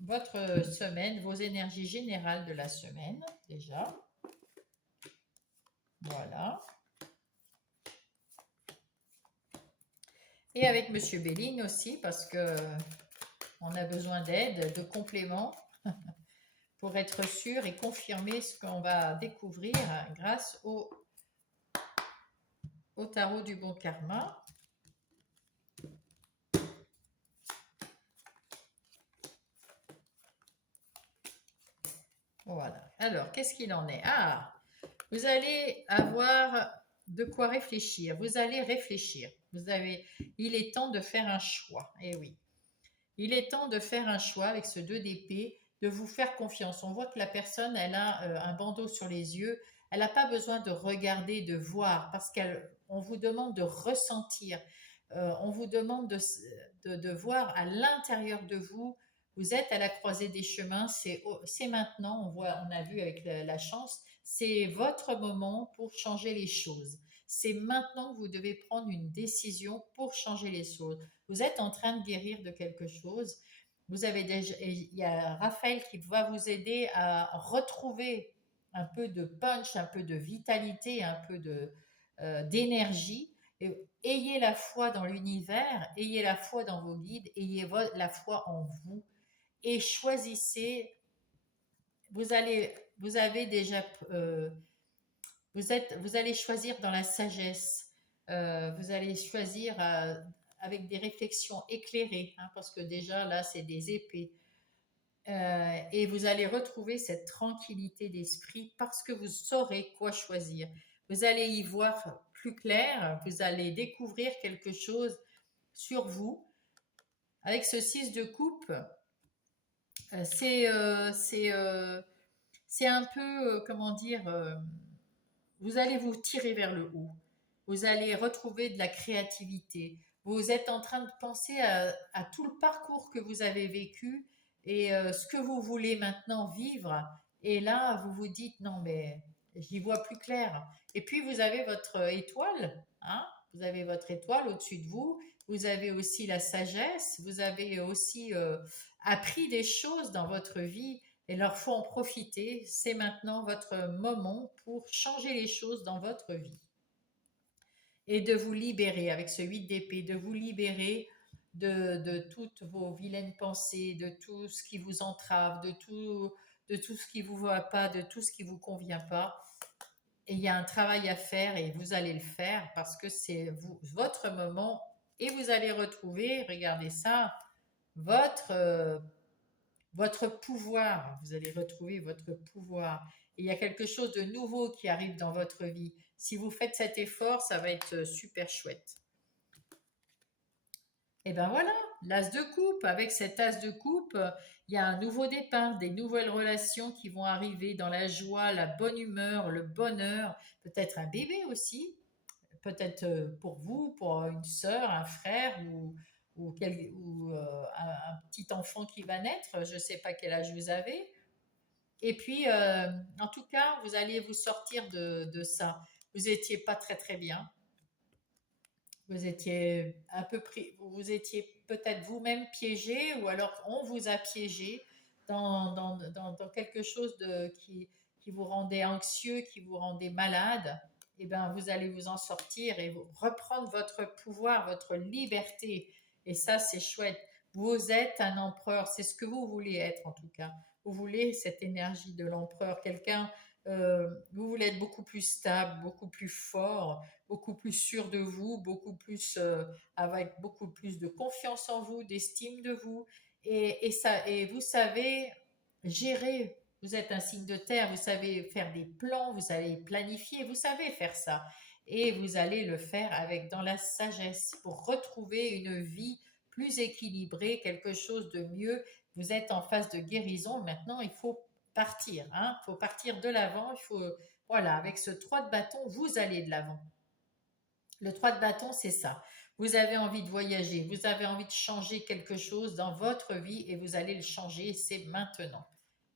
votre semaine, vos énergies générales de la semaine déjà. Voilà. Et avec Monsieur Belling aussi parce que on a besoin d'aide, de compléments pour être sûr et confirmer ce qu'on va découvrir grâce au tarot du bon karma. Voilà. Alors, qu'est-ce qu'il en est? Ah, vous allez avoir de quoi réfléchir. Vous allez réfléchir. Il est temps de faire un choix. Eh oui. Il est temps de faire un choix avec ce 2 d'épée, de vous faire confiance. On voit que la personne, elle a un bandeau sur les yeux. Elle n'a pas besoin de regarder, de voir, parce qu'on vous demande de ressentir. On vous demande de voir à l'intérieur de vous. Vous êtes à la croisée des chemins. C'est maintenant. On a vu avec la chance. C'est votre moment pour changer les choses. C'est maintenant que vous devez prendre une décision pour changer les choses. Vous êtes en train de guérir de quelque chose. Il y a Raphaël qui va vous aider à retrouver un peu de punch, un peu de vitalité, un peu d'énergie. Ayez la foi dans l'univers, ayez la foi dans vos guides, ayez la foi en vous et choisissez. Vous avez déjà, vous allez choisir dans la sagesse. Vous allez choisir avec des réflexions éclairées, hein, parce que déjà là, c'est des épées. Et vous allez retrouver cette tranquillité d'esprit parce que vous saurez quoi choisir. Vous allez y voir plus clair, vous allez découvrir quelque chose sur vous. Avec ce 6 de coupe, euh, c'est euh, c'est euh, c'est un peu, comment dire, vous allez vous tirer vers le haut. Vous allez retrouver de la créativité. Vous êtes en train de penser à tout le parcours que vous avez vécu et ce que vous voulez maintenant vivre. Et là, vous vous dites, non, mais j'y vois plus clair. Et puis, vous avez votre étoile, hein, vous avez votre étoile au-dessus de vous. Vous avez aussi la sagesse. Vous avez aussi appris des choses dans votre vie et leur faut en profiter. C'est maintenant votre moment pour changer les choses dans votre vie et de vous libérer avec ce 8 d'épée, de vous libérer de toutes vos vilaines pensées, de tout ce qui vous entrave, de tout ce qui vous va pas, de tout ce qui vous convient pas. Et il y a un travail à faire et vous allez le faire parce que c'est votre moment et vous allez retrouver, regardez ça, votre votre pouvoir. Vous allez retrouver votre pouvoir. Et il y a quelque chose de nouveau qui arrive dans votre vie. Si vous faites cet effort, ça va être super chouette. Et ben voilà, l'as de coupe. Avec cet as de coupe, il y a un nouveau départ, des nouvelles relations qui vont arriver dans la joie, la bonne humeur, le bonheur, peut-être un bébé aussi, peut-être pour vous, pour une sœur, un frère ou un petit enfant qui va naître. Je ne sais pas quel âge vous avez. Et puis, en tout cas, vous allez vous sortir de ça. Vous n'étiez pas très très bien. Vous étiez un peu pris, vous étiez peut-être vous-même piégé, ou alors on vous a piégé dans quelque chose qui vous rendait anxieux, qui vous rendait malade. Et bien, vous allez vous en sortir et reprendre votre pouvoir, votre liberté. Et ça, c'est chouette. Vous êtes un empereur, c'est ce que vous voulez être en tout cas. Vous voulez cette énergie de l'empereur, quelqu'un, vous voulez être beaucoup plus stable, beaucoup plus fort, beaucoup plus sûr de vous, avec beaucoup plus de confiance en vous, d'estime de vous, et vous savez gérer. Vous êtes un signe de terre, vous savez faire des plans, vous savez planifier, vous savez faire ça, et vous allez le faire avec dans la sagesse pour retrouver une vie plus équilibrée, quelque chose de mieux. Vous êtes en phase de guérison. Maintenant, il faut partir. Hein, il faut partir de l'avant. Voilà, avec ce 3 de bâton, vous allez de l'avant. Le 3 de bâton, c'est ça. Vous avez envie de voyager, vous avez envie de changer quelque chose dans votre vie et vous allez le changer, c'est maintenant.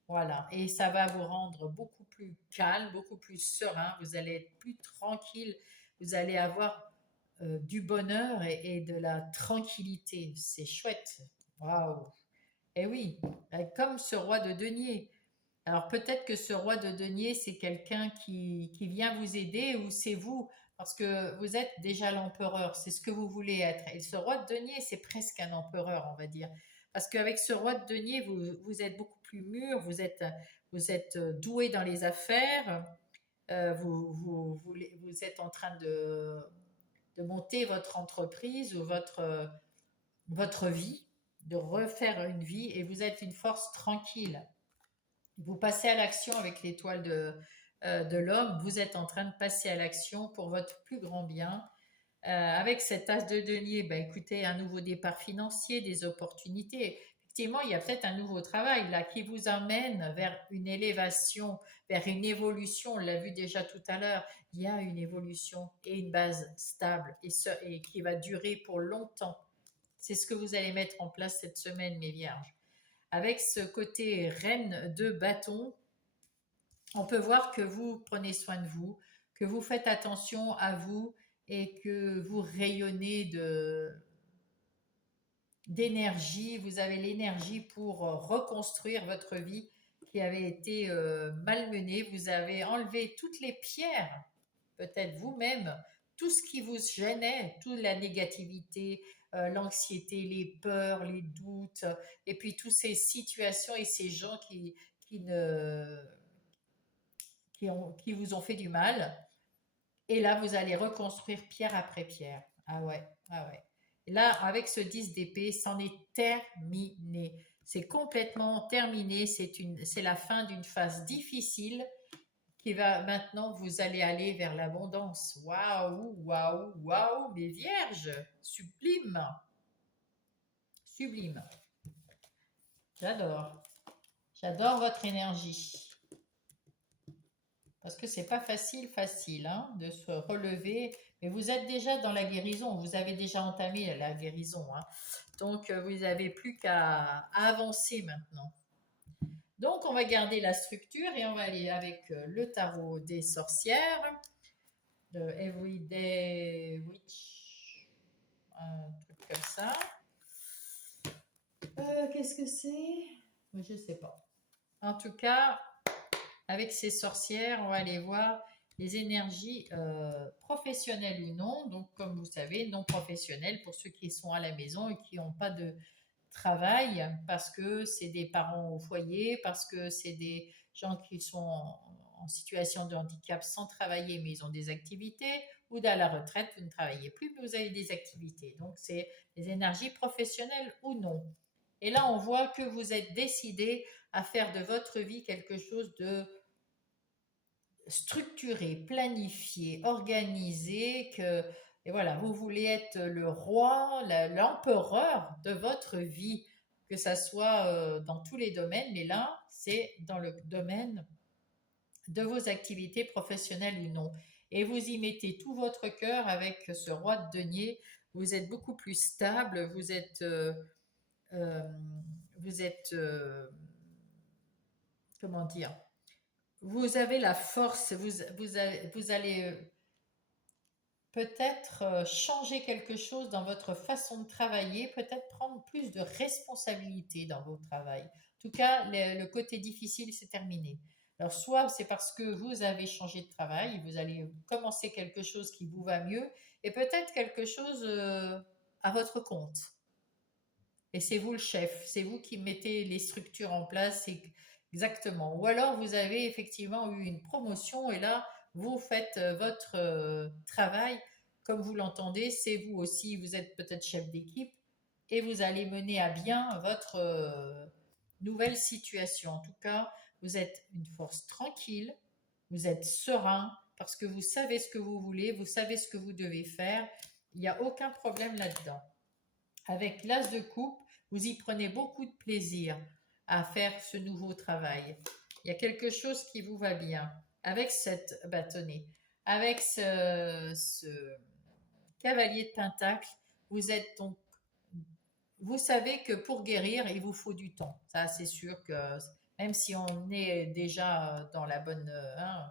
Voilà, et ça va vous rendre beaucoup plus calme, beaucoup plus serein, vous allez être plus tranquille, vous allez avoir du bonheur et de la tranquillité. C'est chouette. Waouh! Et oui, comme ce roi de denier. Alors peut-être que ce roi de denier, c'est quelqu'un qui vient vous aider ou c'est vous, parce que vous êtes déjà l'empereur, c'est ce que vous voulez être. Et ce roi de denier, c'est presque un empereur, on va dire. Parce qu'avec ce roi de denier, vous êtes beaucoup plus mûr, vous êtes doué dans les affaires, vous êtes en train de monter votre entreprise ou votre vie, de refaire une vie et vous êtes une force tranquille. Vous passez à l'action avec l'étoile de l'homme, vous êtes en train de passer à l'action pour votre plus grand bien. Avec cet as de denier, ben, écoutez, un nouveau départ financier, des opportunités. Effectivement, il y a peut-être un nouveau travail là qui vous amène vers une élévation, vers une évolution. On l'a vu déjà tout à l'heure. Il y a une évolution et une base stable et qui va durer pour longtemps. C'est ce que vous allez mettre en place cette semaine, mes vierges. Avec ce côté reine de bâton, on peut voir que vous prenez soin de vous, que vous faites attention à vous et que vous rayonnez d'énergie. Vous avez l'énergie pour reconstruire votre vie qui avait été malmenée. Vous avez enlevé toutes les pierres, peut-être vous-même, tout ce qui vous gênait, toute la négativité, l'anxiété, les peurs, les doutes, et puis toutes ces situations et ces gens qui, ne, qui vous ont fait du mal. Et là, vous allez reconstruire pierre après pierre. Ah ouais, ah ouais. Et là, avec ce 10 d'épée, c'en est terminé. C'est complètement terminé. C'est la fin d'une phase difficile qui va maintenant, vous allez aller vers l'abondance. Waouh, waouh, waouh, mes vierges, sublime, sublime. J'adore. J'adore votre énergie. Parce que c'est pas facile hein, de se relever. Mais vous êtes déjà dans la guérison, vous avez déjà entamé la guérison. Hein. Donc, vous n'avez plus qu'à avancer maintenant. Donc, on va garder la structure et on va aller avec le tarot des sorcières, de Everyday Witch, un truc comme ça. Qu'est-ce que c'est? Je ne sais pas. En tout cas, avec ces sorcières, on va aller voir les énergies professionnelles ou non. Donc, comme vous savez, non professionnelles pour ceux qui sont à la maison et qui n'ont pas de travail parce que c'est des parents au foyer, parce que c'est des gens qui sont en situation de handicap sans travailler mais ils ont des activités, ou à la retraite, vous ne travaillez plus mais vous avez des activités. Donc, c'est des énergies professionnelles ou non. Et là, on voit que vous êtes décidé à faire de votre vie quelque chose de structuré, planifié, organisé, et voilà, vous voulez être le roi, l'empereur de votre vie, que ça soit dans tous les domaines, mais là, c'est dans le domaine de vos activités professionnelles ou non. Et vous y mettez tout votre cœur avec ce roi de denier. Vous êtes beaucoup plus stable, euh, vous êtes, comment dire, vous avez la force, vous allez peut-être changer quelque chose dans votre façon de travailler, peut-être prendre plus de responsabilité dans votre travail. En tout cas, le côté difficile, c'est terminé. Alors, soit c'est parce que vous avez changé de travail, vous allez commencer quelque chose qui vous va mieux, et peut-être quelque chose à votre compte. Et c'est vous le chef, c'est vous qui mettez les structures en place, exactement. Ou alors vous avez effectivement eu une promotion et là, vous faites votre travail comme vous l'entendez, c'est vous aussi, vous êtes peut-être chef d'équipe et vous allez mener à bien votre nouvelle situation. En tout cas, vous êtes une force tranquille, vous êtes serein parce que vous savez ce que vous voulez, vous savez ce que vous devez faire. Il n'y a aucun problème là-dedans. Avec l'as de coupe, vous y prenez beaucoup de plaisir à faire ce nouveau travail. Il y a quelque chose qui vous va bien. Avec cette bâtonnée, avec ce cavalier de pentacle, Vous êtes donc, vous savez que pour guérir, il vous faut du temps. Ça, c'est sûr que même si on est déjà dans la bonne, hein,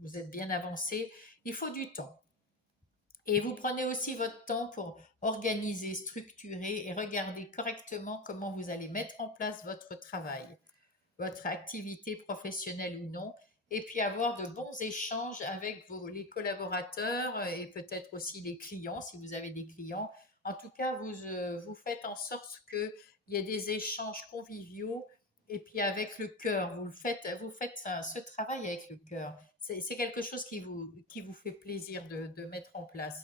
vous êtes bien avancé, il faut du temps. Et vous prenez aussi votre temps pour organiser, structurer et regarder correctement comment vous allez mettre en place votre travail, votre activité professionnelle ou non, et puis avoir de bons échanges avec les collaborateurs et peut-être aussi les clients, si vous avez des clients. En tout cas, vous faites en sorte qu'il y ait des échanges conviviaux et puis avec le cœur. Vous faites ce travail avec le cœur. C'est quelque chose qui vous fait plaisir de mettre en place.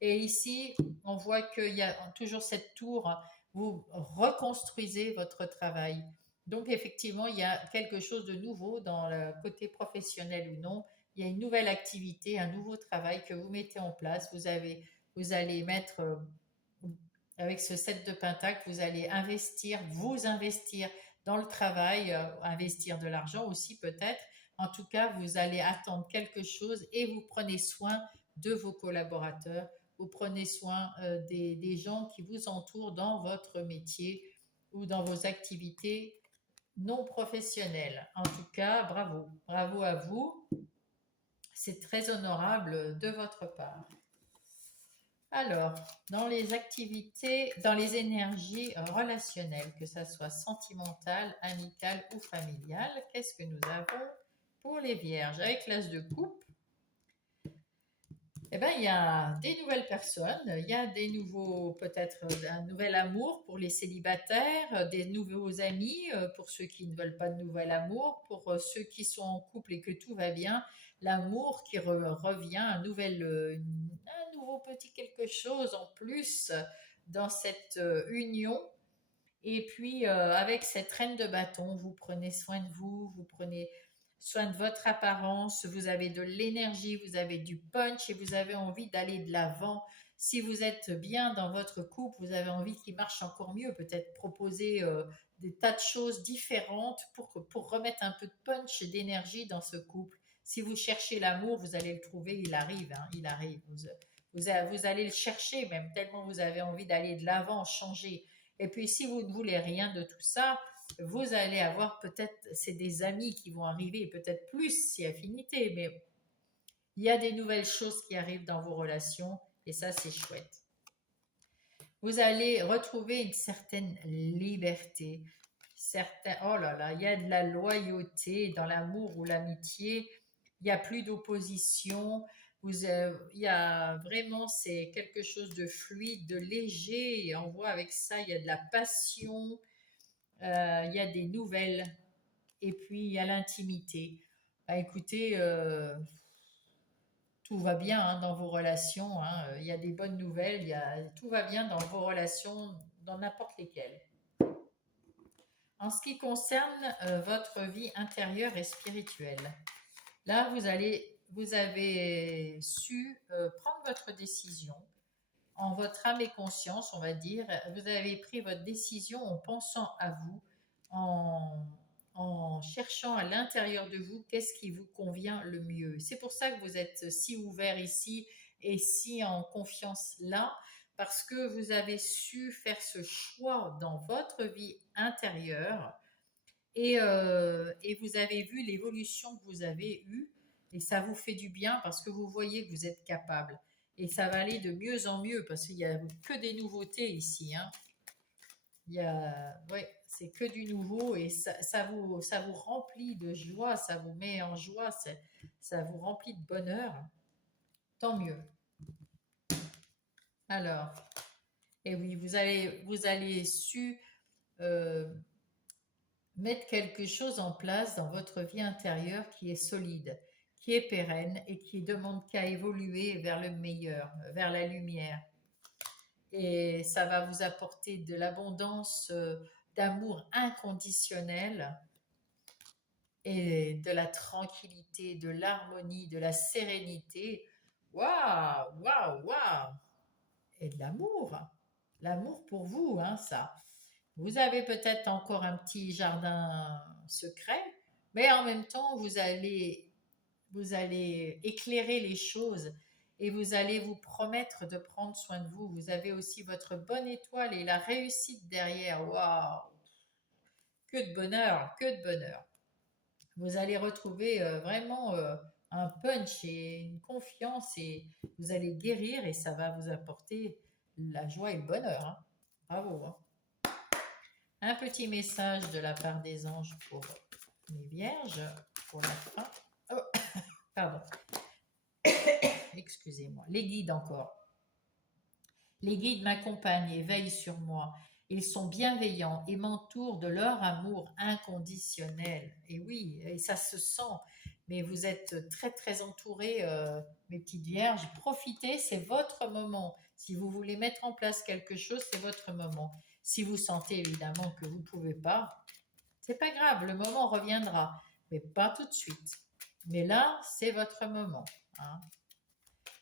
Et ici, on voit qu'il y a toujours cette tour. Vous reconstruisez votre travail. Donc, effectivement, il y a quelque chose de nouveau dans le côté professionnel ou non. Il y a une nouvelle activité, un nouveau travail que vous mettez en place. Vous allez mettre, avec ce 7 de Pentacle, vous allez vous investir dans le travail, investir de l'argent aussi peut-être. En tout cas, vous allez attendre quelque chose et vous prenez soin de vos collaborateurs. Vous prenez soin des gens qui vous entourent dans votre métier ou dans vos activités non professionnel. En tout cas, bravo. Bravo à vous. C'est très honorable de votre part. Alors, dans les activités, dans les énergies relationnelles, que ce soit sentimentale, amicale ou familiale, qu'est-ce que nous avons pour les vierges? Avec l'as de coupe, eh ben, il y a des nouvelles personnes, il y a des nouveaux, peut-être un nouvel amour pour les célibataires, des nouveaux amis pour ceux qui ne veulent pas de nouvel amour, pour ceux qui sont en couple et que tout va bien, l'amour qui revient, un nouveau petit quelque chose en plus dans cette union. Et puis, avec cette reine de bâton, vous prenez soin de vous, vous prenez soin de votre apparence, vous avez de l'énergie, vous avez du punch et vous avez envie d'aller de l'avant. Si vous êtes bien dans votre couple, vous avez envie qu'il marche encore mieux, peut-être proposer des tas de choses différentes pour remettre un peu de punch et d'énergie dans ce couple. Si vous cherchez l'amour, vous allez le trouver, il arrive, hein, il arrive. Vous allez le chercher même, tellement vous avez envie d'aller de l'avant, changer. Et puis si vous ne voulez rien de tout ça, vous allez avoir peut-être, c'est des amis qui vont arriver, peut-être plus si affinité, mais il y a des nouvelles choses qui arrivent dans vos relations et ça c'est chouette. Vous allez retrouver une certaine liberté, oh là là, il y a de la loyauté dans l'amour ou l'amitié, il n'y a plus d'opposition, il y a vraiment, c'est quelque chose de fluide, de léger, et on voit avec ça, il y a de la passion, il y a des nouvelles, et puis il y a l'intimité. Bah, écoutez, tout va bien hein, dans vos relations, hein. Il y a des bonnes nouvelles, tout va bien dans vos relations, dans n'importe lesquelles. En ce qui concerne votre vie intérieure et spirituelle, là, vous avez su prendre votre décision en votre âme et conscience, on va dire. Vous avez pris votre décision en pensant à vous, en, en cherchant à l'intérieur de vous qu'est-ce qui vous convient le mieux. C'est pour ça que vous êtes si ouvert ici et si en confiance là, parce que vous avez su faire ce choix dans votre vie intérieure et vous avez vu l'évolution que vous avez eue et ça vous fait du bien parce que vous voyez que vous êtes capable. Et ça va aller de mieux en mieux parce qu'il n'y a que des nouveautés ici. Hein. Ouais, c'est que du nouveau et ça vous remplit de joie, ça vous met en joie, ça vous remplit de bonheur. Tant mieux. Alors, et oui, vous allez su mettre quelque chose en place dans votre vie intérieure qui est solide, qui est pérenne et qui ne demande qu'à évoluer vers le meilleur, vers la lumière. Et ça va vous apporter de l'abondance d'amour inconditionnel et de la tranquillité, de l'harmonie, de la sérénité. Waouh, waouh, waouh! Et de l'amour. L'amour pour vous, hein, ça. Vous avez peut-être encore un petit jardin secret, mais en même temps, vous allez éclairer les choses et vous allez vous promettre de prendre soin de vous. Vous avez aussi votre bonne étoile et la réussite derrière. Waouh! Que de bonheur, que de bonheur. Vous allez retrouver vraiment un punch et une confiance et vous allez guérir et ça va vous apporter la joie et le bonheur, hein. Bravo, hein. Un petit message de la part des anges pour les vierges, pour la fin. Oh, pardon, excusez-moi. Les guides encore. Les guides m'accompagnent et veillent sur moi. Ils sont bienveillants et m'entourent de leur amour inconditionnel. Et oui, et ça se sent. Mais vous êtes très très entourés, mes petites vierges. Profitez, c'est votre moment. Si vous voulez mettre en place quelque chose, c'est votre moment. Si vous sentez évidemment que vous ne pouvez pas, c'est pas grave, le moment reviendra, mais pas tout de suite. Mais là, c'est votre moment, hein.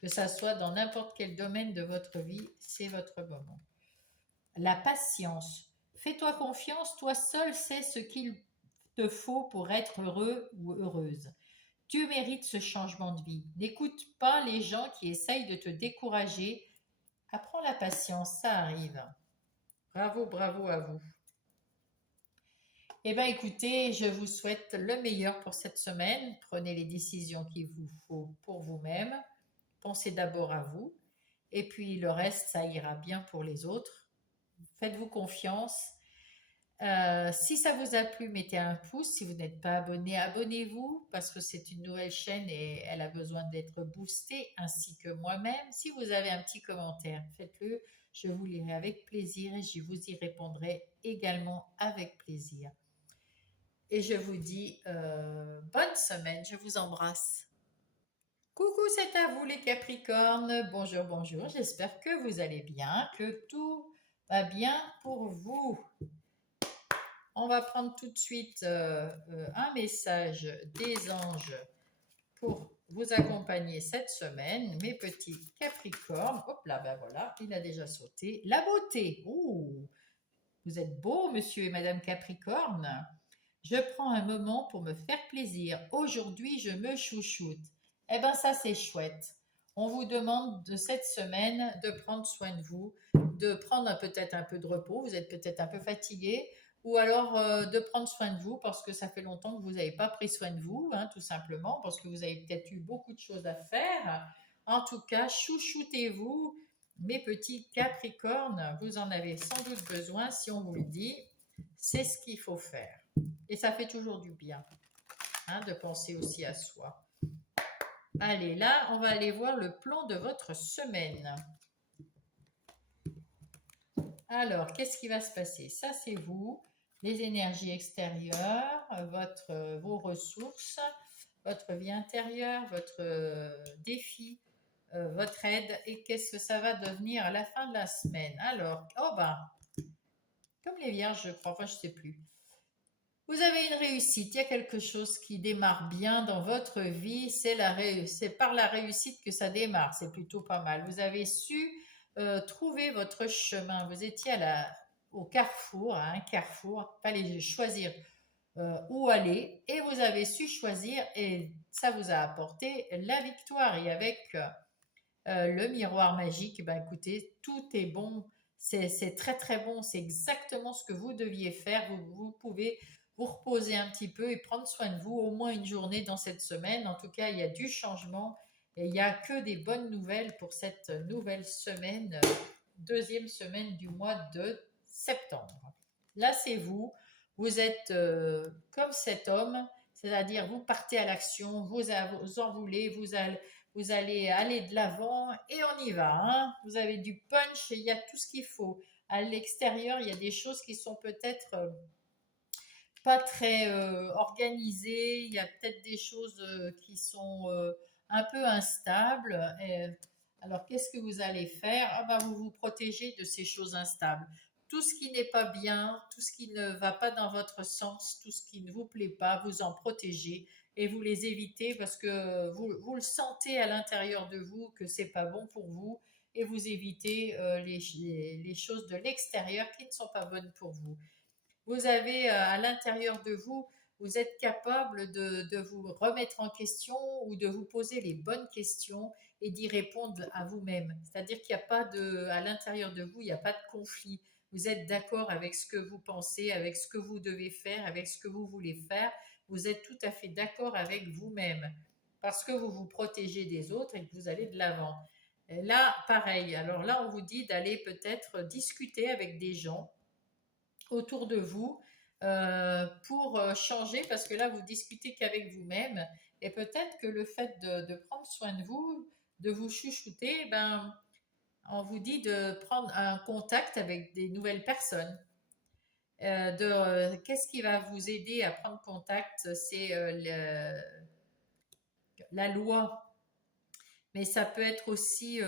Que ça soit dans n'importe quel domaine de votre vie, c'est votre moment. La patience. Fais-toi confiance, toi seul sais ce qu'il te faut pour être heureux ou heureuse. Tu mérites ce changement de vie. N'écoute pas les gens qui essayent de te décourager. Apprends la patience, ça arrive. Bravo, bravo à vous. Eh bien, écoutez, je vous souhaite le meilleur pour cette semaine. Prenez les décisions qu'il vous faut pour vous-même. Pensez d'abord à vous. Et puis, le reste, ça ira bien pour les autres. Faites-vous confiance. Si ça vous a plu, mettez un pouce. Si vous n'êtes pas abonné, abonnez-vous parce que c'est une nouvelle chaîne et elle a besoin d'être boostée, ainsi que moi-même. Si vous avez un petit commentaire, faites-le. Je vous lirai avec plaisir et je vous y répondrai également avec plaisir. Et je vous dis bonne semaine. Je vous embrasse. Coucou, c'est à vous les Capricornes. Bonjour, bonjour. J'espère que vous allez bien, que tout va bien pour vous. On va prendre tout de suite un message des anges pour vous accompagner cette semaine, mes petits Capricornes. Hop là, ben voilà, il a déjà sauté. La beauté. Ouh, vous êtes beau, monsieur et madame Capricorne. Je prends un moment pour me faire plaisir. Aujourd'hui, je me chouchoute. Eh bien, ça, c'est chouette. On vous demande de cette semaine de prendre soin de vous, de prendre peut-être un peu de repos. Vous êtes peut-être un peu fatigué. Ou alors de prendre soin de vous parce que ça fait longtemps que vous n'avez pas pris soin de vous, hein, tout simplement, parce que vous avez peut-être eu beaucoup de choses à faire. En tout cas, chouchoutez-vous, mes petits Capricornes. Vous en avez sans doute besoin si on vous le dit. C'est ce qu'il faut faire. Et ça fait toujours du bien, hein, de penser aussi à soi. Allez, là, on va aller voir le plan de votre semaine. Alors, qu'est-ce qui va se passer? Ça, c'est vous, les énergies extérieures, vos ressources, votre vie intérieure, votre défi, votre aide et qu'est-ce que ça va devenir à la fin de la semaine. Alors, oh ben, comme les vierges, je crois, enfin, je ne sais plus. Vous avez une réussite, il y a quelque chose qui démarre bien dans votre vie, c'est par la réussite que ça démarre, c'est plutôt pas mal. Vous avez su trouver votre chemin, vous étiez au carrefour, à un carrefour, il fallait choisir où aller et vous avez su choisir et ça vous a apporté la victoire. Et avec le miroir magique, ben écoutez, tout est bon, c'est très très bon, c'est exactement ce que vous deviez faire, vous pouvez vous reposer un petit peu et prendre soin de vous au moins une journée dans cette semaine. En tout cas, il y a du changement et il n'y a que des bonnes nouvelles pour cette nouvelle semaine, deuxième semaine du mois de septembre. Là, c'est vous. Vous êtes comme cet homme, c'est-à-dire vous partez à l'action, vous en voulez, vous allez aller de l'avant et on y va, hein. Vous avez du punch et il y a tout ce qu'il faut. À l'extérieur, il y a des choses qui sont peut-être pas très organisées. Il y a peut-être des choses qui sont un peu instables. Alors, qu'est-ce que vous allez faire? Ah ben, vous vous protégez de ces choses instables. Tout ce qui n'est pas bien, tout ce qui ne va pas dans votre sens, tout ce qui ne vous plaît pas, vous en protégez et vous les évitez parce que vous le sentez à l'intérieur de vous que c'est pas bon pour vous et vous évitez les choses de l'extérieur qui ne sont pas bonnes pour vous. Vous avez à l'intérieur de vous, vous êtes capable de vous remettre en question ou de vous poser les bonnes questions et d'y répondre à vous-même. C'est-à-dire qu'il n'y a pas de, à l'intérieur de vous, il n'y a pas de conflit. Vous êtes d'accord avec ce que vous pensez, avec ce que vous devez faire, avec ce que vous voulez faire. Vous êtes tout à fait d'accord avec vous-même parce que vous vous protégez des autres et que vous allez de l'avant. Et là, pareil. Alors là, on vous dit d'aller peut-être discuter avec des gens autour de vous pour changer, parce que là, vous discutez qu'avec vous-même, et peut-être que le fait de prendre soin de vous chouchouter, ben, on vous dit de prendre un contact avec des nouvelles personnes. Qu'est-ce qui va vous aider à prendre contact? C'est la loi, mais ça peut être aussi,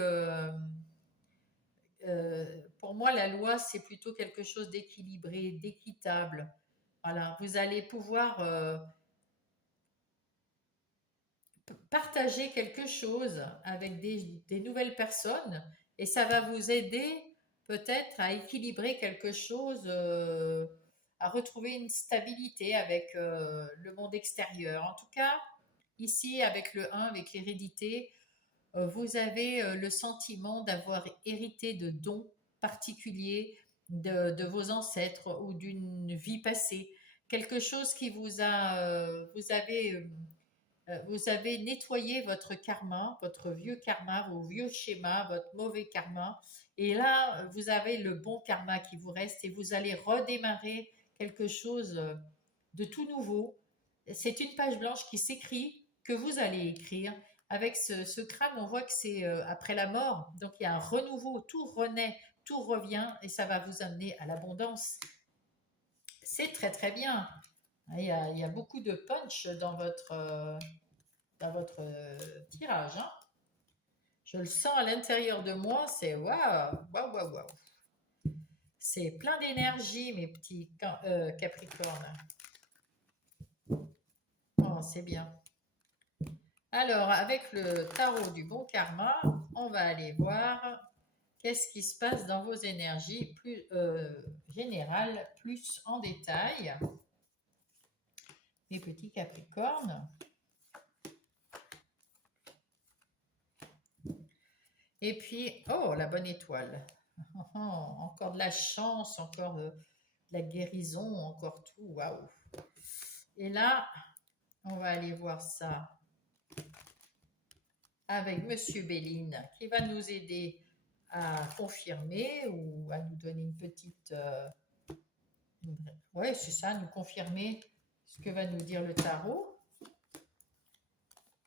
pour moi, la loi, c'est plutôt quelque chose d'équilibré, d'équitable. Voilà, vous allez pouvoir partager quelque chose avec des nouvelles personnes et ça va vous aider peut-être à équilibrer quelque chose, à retrouver une stabilité avec le monde extérieur. En tout cas, ici, avec le 1, avec l'hérédité, vous avez le sentiment d'avoir hérité de dons particuliers de vos ancêtres ou d'une vie passée. Quelque chose qui vous avez nettoyé votre karma, votre vieux karma, vos vieux schémas, votre mauvais karma. Et là, vous avez le bon karma qui vous reste et vous allez redémarrer quelque chose de tout nouveau. C'est une page blanche qui s'écrit, que vous allez écrire. Avec ce crâne, on voit que c'est après la mort. Donc il y a un renouveau, tout renaît, tout revient et ça va vous amener à l'abondance. C'est très très bien. Il y a beaucoup de punch dans votre tirage, hein. Je le sens à l'intérieur de moi, c'est waouh, waouh, waouh, waouh. C'est plein d'énergie, mes petits Capricornes. Oh, c'est bien. Alors, avec le tarot du bon karma, on va aller voir qu'est-ce qui se passe dans vos énergies plus générales, plus en détail. Mes petits Capricornes. Et puis, oh, la bonne étoile. Oh, encore de la chance, encore de la guérison, encore tout. Waouh. Et là, on va aller voir ça avec Monsieur Béline qui va nous aider à confirmer ou à nous donner une petite. Ouais, c'est ça, nous confirmer ce que va nous dire le tarot.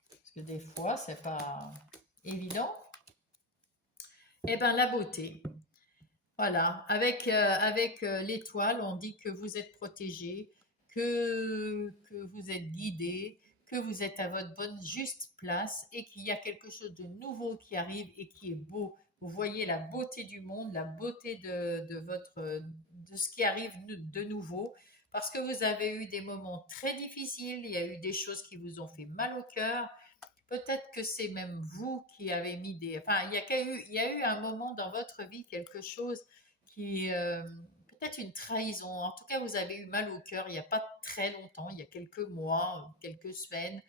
Parce que des fois, c'est pas évident. Eh bien, la beauté. Voilà, avec l'étoile, on dit que vous êtes protégé, que vous êtes guidé, que vous êtes à votre bonne juste place et qu'il y a quelque chose de nouveau qui arrive et qui est beau. Vous voyez la beauté du monde, la beauté de ce qui arrive de nouveau, parce que vous avez eu des moments très difficiles, il y a eu des choses qui vous ont fait mal au cœur. Peut-être que c'est même vous qui avez mis des. Enfin, il y a eu un moment dans votre vie, quelque chose qui. Peut-être une trahison. En tout cas, vous avez eu mal au cœur il n'y a pas très longtemps, il y a quelques mois, quelques semaines.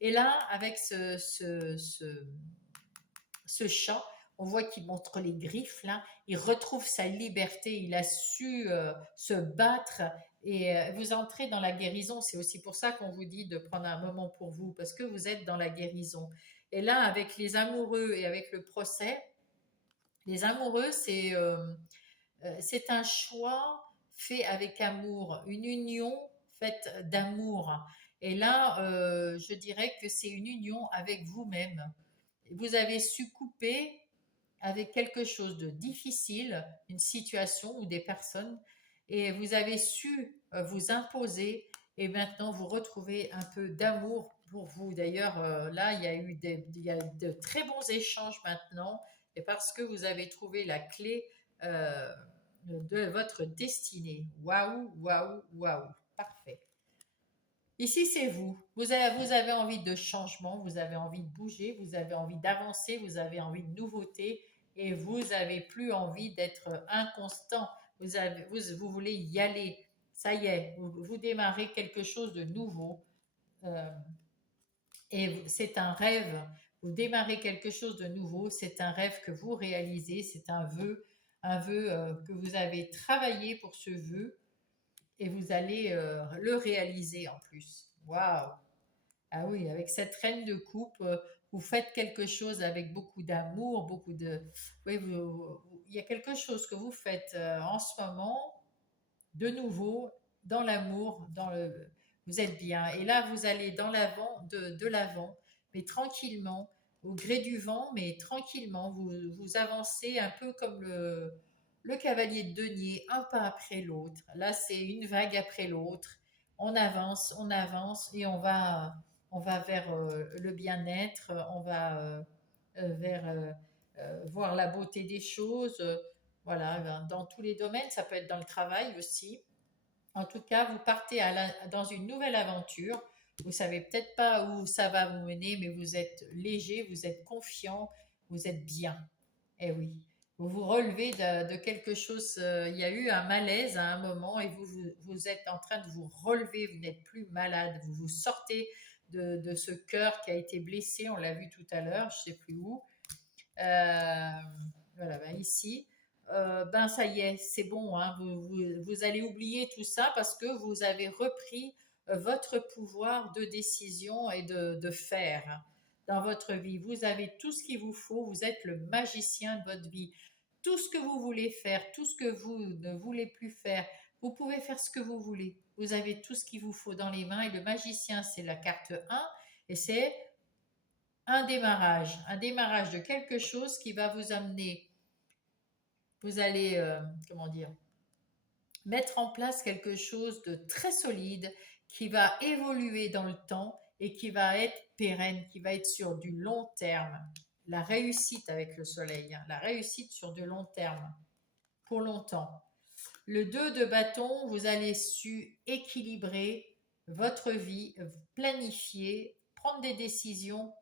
Et là, avec ce chat, on voit qu'il montre les griffes, là. Il retrouve sa liberté. Il a su se battre. Et vous entrez dans la guérison. C'est aussi pour ça qu'on vous dit de prendre un moment pour vous, parce que vous êtes dans la guérison. Et là, avec les amoureux et avec le procès, les amoureux, c'est un choix fait avec amour, une union faite d'amour. Et là, je dirais que c'est une union avec vous-même. Vous avez su couper avec quelque chose de difficile, une situation ou des personnes, et vous avez su vous imposer, et maintenant vous retrouvez un peu d'amour pour vous. D'ailleurs, là, il y a de très bons échanges maintenant, et parce que vous avez trouvé la clé euh, de votre destinée. Waouh, waouh, waouh, parfait. Ici, c'est vous. Vous avez envie de changement, vous avez envie de bouger, vous avez envie d'avancer, vous avez envie de nouveauté et vous n'avez plus envie d'être inconstant. Vous voulez y aller. Ça y est, vous démarrez quelque chose de nouveau. Euh, et c'est un rêve. vous démarrez quelque chose de nouveau, c'est un rêve que vous réalisez, c'est un vœu que vous avez travaillé pour ce vœu et vous allez le réaliser en plus. Waouh! Ah oui, avec cette reine de coupe, vous faites quelque chose avec beaucoup d'amour, beaucoup de... Oui, il y a quelque chose que vous faites en ce moment, de nouveau, dans l'amour, vous êtes bien. Et là, vous allez dans l'avant, de l'avant, mais tranquillement, au gré du vent, mais tranquillement, vous avancez un peu comme le cavalier de denier, un pas après l'autre. Là, c'est une vague après l'autre. On avance et on va vers le bien-être, on va vers voir la beauté des choses. Voilà, ben, dans tous les domaines, ça peut être dans le travail aussi. En tout cas, vous partez dans une nouvelle aventure. Vous savez peut-être pas où ça va vous mener, mais vous êtes léger, vous êtes confiant, vous êtes bien. Eh oui. Vous vous relevez de quelque chose. Il y a eu un malaise à un moment et vous êtes en train de vous relever. Vous n'êtes plus malade. Vous vous sortez de ce cœur qui a été blessé. On l'a vu tout à l'heure, je ne sais plus où. Euh, voilà, ben ici, ben ça y est, c'est bon, hein, vous allez oublier tout ça parce que vous avez repris votre pouvoir de décision et de faire dans votre vie. Vous avez tout ce qu'il vous faut, vous êtes le magicien de votre vie. Tout ce que vous voulez faire, tout ce que vous ne voulez plus faire, vous pouvez faire ce que vous voulez. Vous avez tout ce qu'il vous faut dans les mains et le magicien, c'est la carte 1 et c'est un démarrage de quelque chose qui va vous amener, vous allez, comment dire, mettre en place quelque chose de très solide qui va évoluer dans le temps et qui va être pérenne, qui va être sur du long terme. La réussite avec le soleil, hein, la réussite sur du long terme, pour longtemps. Le 2 de bâton, vous allez su équilibrer votre vie, planifier, prendre des décisions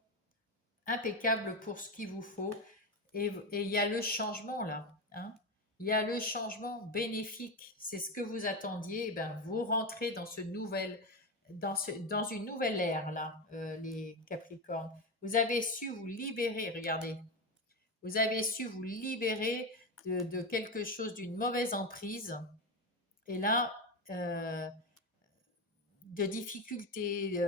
impeccable pour ce qu'il vous faut. Et il y a le changement là. Hein. Il y a le changement bénéfique. C'est ce que vous attendiez. Eh ben, vous rentrez dans une nouvelle ère là, les Capricornes. Vous avez su vous libérer. Regardez. Vous avez su vous libérer de quelque chose, d'une mauvaise emprise. Et là, de difficultés,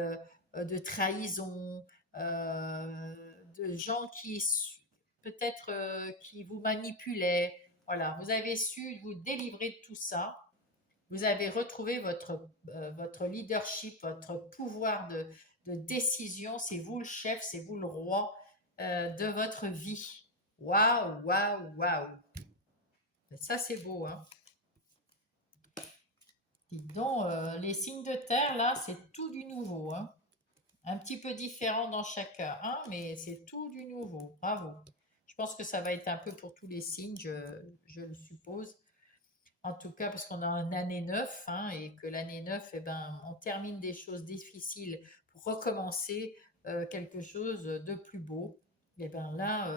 de trahison, de gens qui peut-être qui vous manipulaient. Voilà, vous avez su vous délivrer de tout ça. Vous avez retrouvé votre leadership, votre pouvoir de décision. C'est vous le chef, c'est vous le roi de votre vie. Waouh, waouh, waouh. Ça, c'est beau, hein. Dites donc, les signes de terre, là, c'est tout du nouveau, hein. Un petit peu différent dans chacun, hein, mais c'est tout du nouveau. Bravo. Je pense que ça va être un peu pour tous les signes, je le suppose. En tout cas, parce qu'on a une année 9, hein, et que l'année 9, eh ben, on termine des choses difficiles pour recommencer quelque chose de plus beau. Et bien là,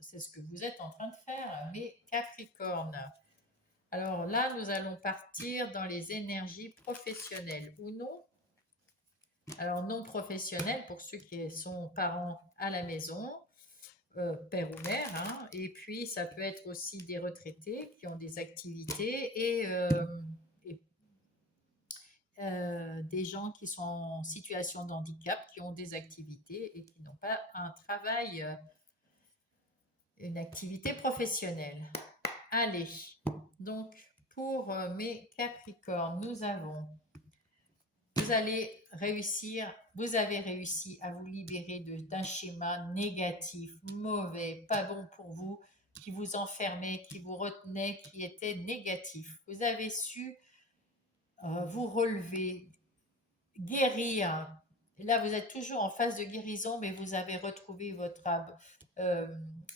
c'est ce que vous êtes en train de faire, mes Capricornes. Alors là, nous allons partir dans les énergies professionnelles ou non. Alors non professionnelles pour ceux qui sont parents à la maison, père ou mère, hein. Et puis ça peut être aussi des retraités qui ont des activités et des gens qui sont en situation de handicap, qui ont des activités et qui n'ont pas un travail, une activité professionnelle. Allez, donc pour mes Capricornes, vous allez réussir, vous avez réussi à vous libérer d'un schéma négatif, mauvais, pas bon pour vous, qui vous enfermait, qui vous retenait, qui était négatif. Vous avez su vous relever, guérir. Et là, vous êtes toujours en phase de guérison, mais vous avez retrouvé euh,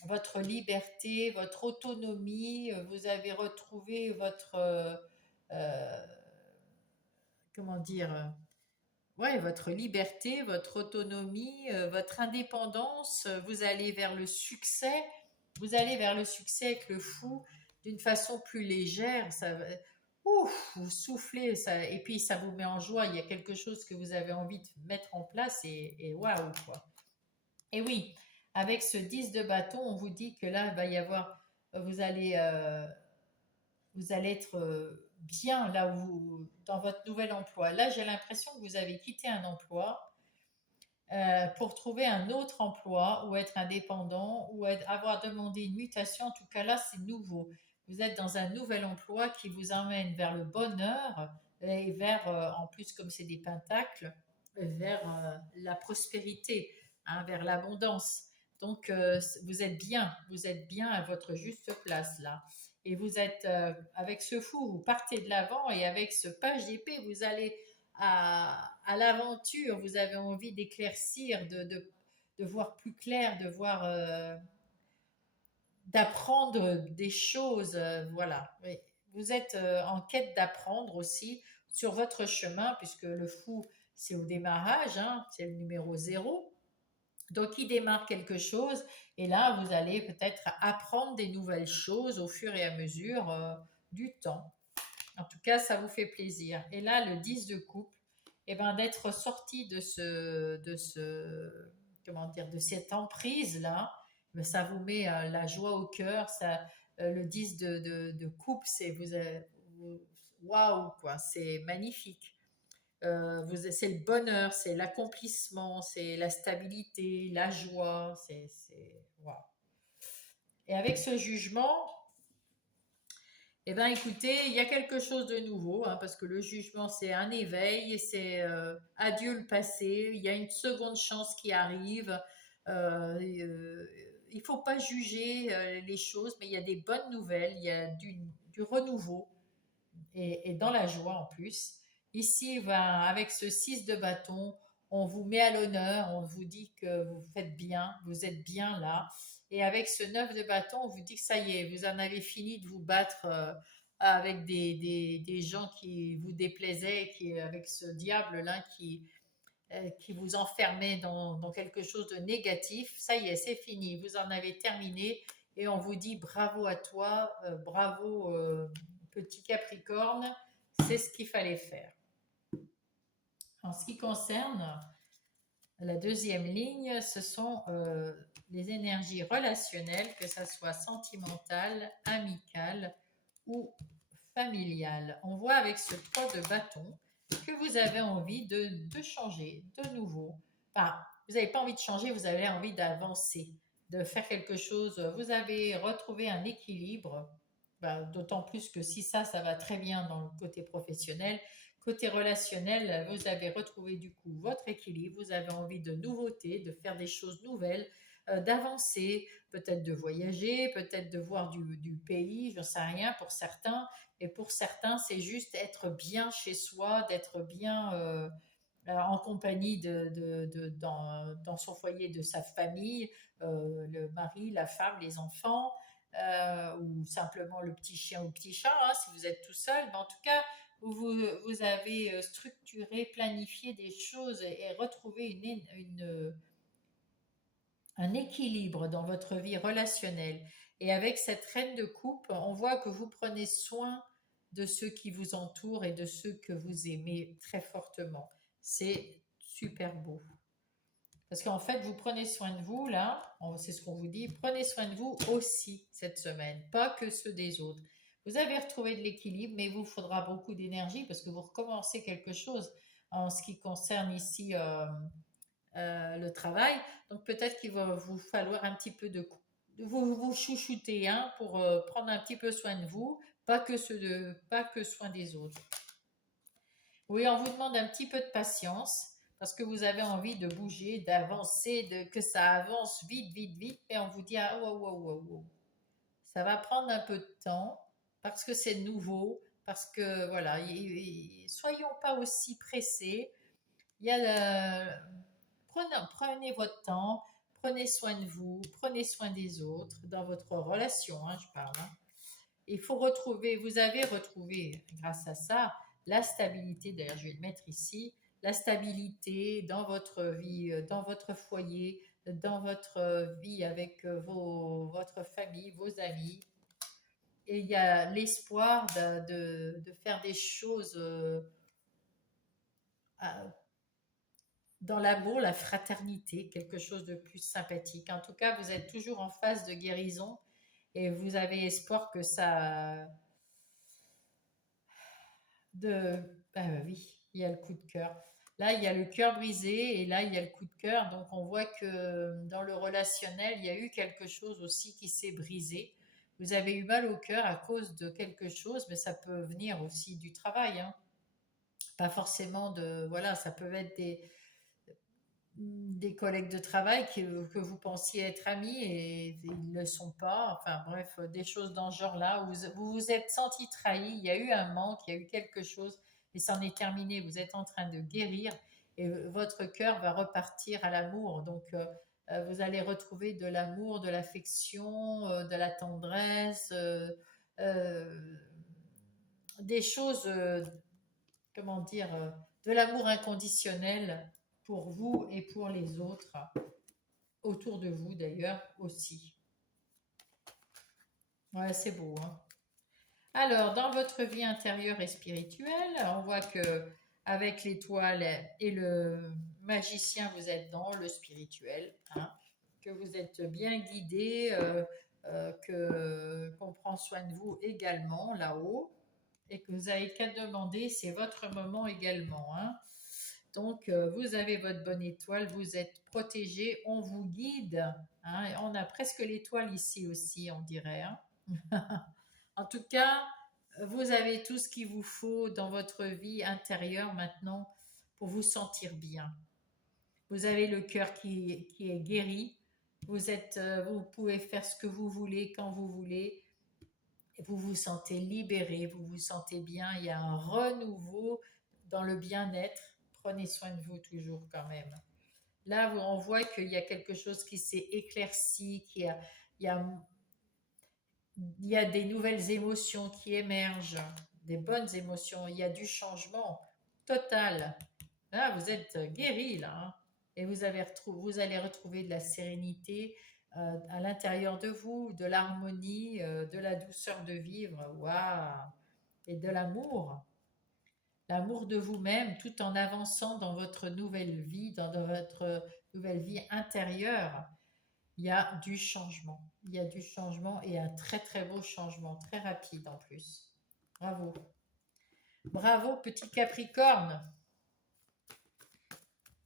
votre liberté, votre autonomie, vous avez retrouvé euh, comment dire, ouais, votre liberté, votre autonomie, votre indépendance. Vous allez vers le succès. Vous allez vers le succès avec le fou d'une façon plus légère. Ouf, vous soufflez ça, et puis ça vous met en joie. Il y a quelque chose que vous avez envie de mettre en place et waouh quoi. Et oui, avec ce 10 de bâton, on vous dit que là, il va y avoir, vous allez, vous allez être bien là où dans votre nouvel emploi. Là, j'ai l'impression que vous avez quitté un emploi pour trouver un autre emploi ou être indépendant ou avoir demandé une mutation. En tout cas, là, c'est nouveau. Vous êtes dans un nouvel emploi qui vous emmène vers le bonheur et vers, en plus, comme c'est des pentacles, vers la prospérité, hein, vers l'abondance. Donc, vous êtes bien à votre juste place là. Et vous êtes, avec ce fou, vous partez de l'avant et avec ce page d'épée, vous allez à l'aventure, vous avez envie d'éclaircir, de voir plus clair, de voir, d'apprendre des choses. Voilà. Oui. Vous êtes en quête d'apprendre aussi sur votre chemin, puisque le fou, c'est au démarrage, hein, c'est le numéro 0. Donc, il démarre quelque chose, et là, vous allez peut-être apprendre des nouvelles choses au fur et à mesure du temps. En tout cas, ça vous fait plaisir. Et là, le 10 de coupe, eh ben, d'être sorti comment dire, de cette emprise-là, ben, ça vous met la joie au cœur. Ça, le 10 de coupe, waouh, quoi, c'est magnifique. C'est le bonheur, c'est l'accomplissement, c'est la stabilité, la joie, waouh. Et avec ce jugement, eh bien, écoutez, il y a quelque chose de nouveau, hein, parce que le jugement, c'est un éveil, c'est adieu le passé, il y a une seconde chance qui arrive. Il ne faut pas juger les choses, mais il y a des bonnes nouvelles, il y a du renouveau et dans la joie en plus. Ici, ben, avec ce 6 de bâton, on vous met à l'honneur, on vous dit que vous faites bien, vous êtes bien là. Et avec ce 9 de bâton, on vous dit que ça y est, vous en avez fini de vous battre avec des gens qui vous déplaisaient, avec ce diable-là qui vous enfermait dans quelque chose de négatif. Ça y est, c'est fini, vous en avez terminé. Et on vous dit bravo à toi, bravo petit Capricorne, c'est ce qu'il fallait faire. En ce qui concerne la deuxième ligne, ce sont les énergies relationnelles, que ce soit sentimentale, amicale ou familiale. On voit avec ce 3 de bâton que vous avez envie de changer, de nouveau. Enfin, vous n'avez pas envie de changer, vous avez envie d'avancer, de faire quelque chose. Vous avez retrouvé un équilibre, ben, d'autant plus que si ça va très bien dans le côté professionnel. Côté relationnel, vous avez retrouvé du coup votre équilibre, vous avez envie de nouveautés, de faire des choses nouvelles, d'avancer, peut-être de voyager, peut-être de voir du pays, je ne sais rien pour certains. Et pour certains, c'est juste être bien chez soi, d'être bien en compagnie dans son foyer de sa famille, le mari, la femme, les enfants, ou simplement le petit chien ou le petit chat, hein, si vous êtes tout seul. Mais en tout cas, vous avez structuré, planifié des choses et retrouvé un équilibre dans votre vie relationnelle. Et avec cette reine de coupe, on voit que vous prenez soin de ceux qui vous entourent et de ceux que vous aimez très fortement. C'est super beau. Parce qu'en fait, vous prenez soin de vous, là, c'est ce qu'on vous dit, prenez soin de vous aussi cette semaine, pas que ceux des autres. Vous avez retrouvé de l'équilibre, mais il vous faudra beaucoup d'énergie parce que vous recommencez quelque chose en ce qui concerne ici le travail. Donc peut-être qu'il va vous falloir un petit peu de vous chouchouter, hein, pour prendre un petit peu soin de vous, pas que soin des autres. Oui, on vous demande un petit peu de patience parce que vous avez envie de bouger, d'avancer, que ça avance vite, vite, vite, mais on vous dit ah, wow, wow, wow, wow. Ça va prendre un peu de temps parce que c'est nouveau, parce que voilà, soyons pas aussi pressés. Il y a prenez votre temps, prenez soin de vous, prenez soin des autres, dans votre relation, hein, je parle. Hein. Il faut retrouver, vous avez retrouvé, grâce à ça, la stabilité, d'ailleurs je vais le mettre ici, la stabilité dans votre vie, dans votre foyer, dans votre vie avec votre famille, vos amis. Et il y a l'espoir de faire des choses dans l'amour, la fraternité, quelque chose de plus sympathique. En tout cas, vous êtes toujours en phase de guérison et vous avez espoir que ça... De... oui, il y a le coup de cœur. Là, il y a le cœur brisé et là, il y a le coup de cœur. Donc, on voit que dans le relationnel, il y a eu quelque chose aussi qui s'est brisé. Vous avez eu mal au cœur à cause de quelque chose, mais ça peut venir aussi du travail, hein. Pas forcément de... Voilà, ça peut être des collègues de travail que vous pensiez être amis et ils ne le sont pas. Enfin bref, des choses dans ce genre-là. Vous vous êtes senti trahi, il y a eu un manque, il y a eu quelque chose et c'en est terminé. Vous êtes en train de guérir et votre cœur va repartir à l'amour. Donc vous allez retrouver de l'amour, de l'affection, de la tendresse, euh, des choses, comment dire, de l'amour inconditionnel pour vous et pour les autres, autour de vous d'ailleurs aussi. Ouais, c'est beau, hein. Alors, dans votre vie intérieure et spirituelle, on voit que avec l'étoile et le magicien, vous êtes dans le spirituel, hein, que vous êtes bien guidé, que qu'on prend soin de vous également là-haut, et que vous avez qu'à demander, c'est votre moment également, hein. Donc, vous avez votre bonne étoile, vous êtes protégé, on vous guide, hein. On a presque l'étoile ici aussi, on dirait, hein. En tout cas, vous avez tout ce qu'il vous faut dans votre vie intérieure maintenant pour vous sentir bien. Vous avez le cœur qui est guéri. Vous pouvez faire ce que vous voulez quand vous voulez. Vous vous sentez libéré, vous vous sentez bien. Il y a un renouveau dans le bien-être. Prenez soin de vous toujours quand même. Là, on voit qu'il y a quelque chose qui s'est éclairci, il y a, il y a des nouvelles émotions qui émergent, des bonnes émotions. Il y a du changement total. Là, vous êtes guéri, là, hein. Et vous allez retrouver de la sérénité à l'intérieur de vous, de l'harmonie, de la douceur de vivre. Waouh! Et de l'amour. L'amour de vous-même tout en avançant dans votre nouvelle vie, dans votre nouvelle vie intérieure. Il y a du changement. Il y a du changement et un très très beau changement, très rapide en plus. Bravo. Bravo, petit Capricorne.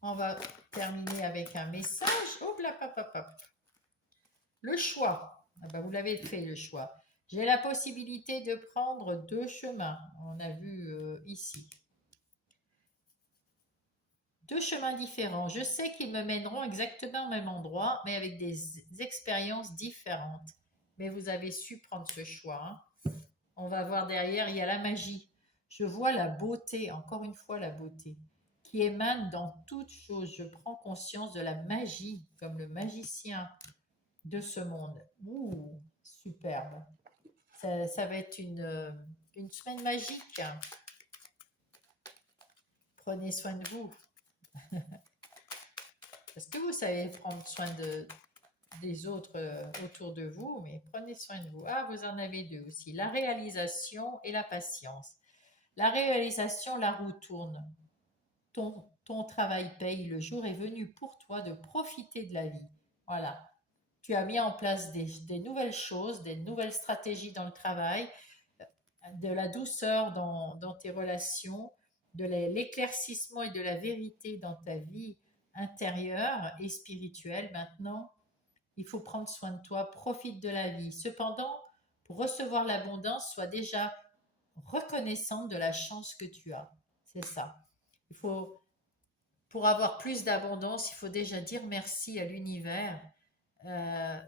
On va terminer avec un message. Oh, là, hop, hop, hop. Le choix. Ah ben, vous l'avez fait, le choix. J'ai la possibilité de prendre deux chemins. On a vu ici. Deux chemins différents. Je sais qu'ils me mèneront exactement au même endroit, mais avec des expériences différentes. Mais vous avez su prendre ce choix, hein. On va voir derrière, il y a la magie. Je vois la beauté, encore une fois la beauté, qui émane dans toute chose. Je prends conscience de la magie, comme le magicien de ce monde. Ouh, superbe. Ça va être une semaine magique. Prenez soin de vous. Parce que vous savez prendre soin des autres autour de vous, mais prenez soin de vous. Ah, vous en avez deux aussi. La réalisation et la patience. La réalisation, la roue tourne. Ton travail paye. Le jour est venu pour toi de profiter de la vie. Voilà. Tu as mis en place des nouvelles choses, des nouvelles stratégies dans le travail, de la douceur dans tes relations, de l'éclaircissement et de la vérité dans ta vie intérieure et spirituelle. Maintenant, il faut prendre soin de toi, profite de la vie. Cependant, pour recevoir l'abondance, sois déjà reconnaissante de la chance que tu as. C'est ça. Il faut, pour avoir plus d'abondance, il faut déjà dire merci à l'univers euh,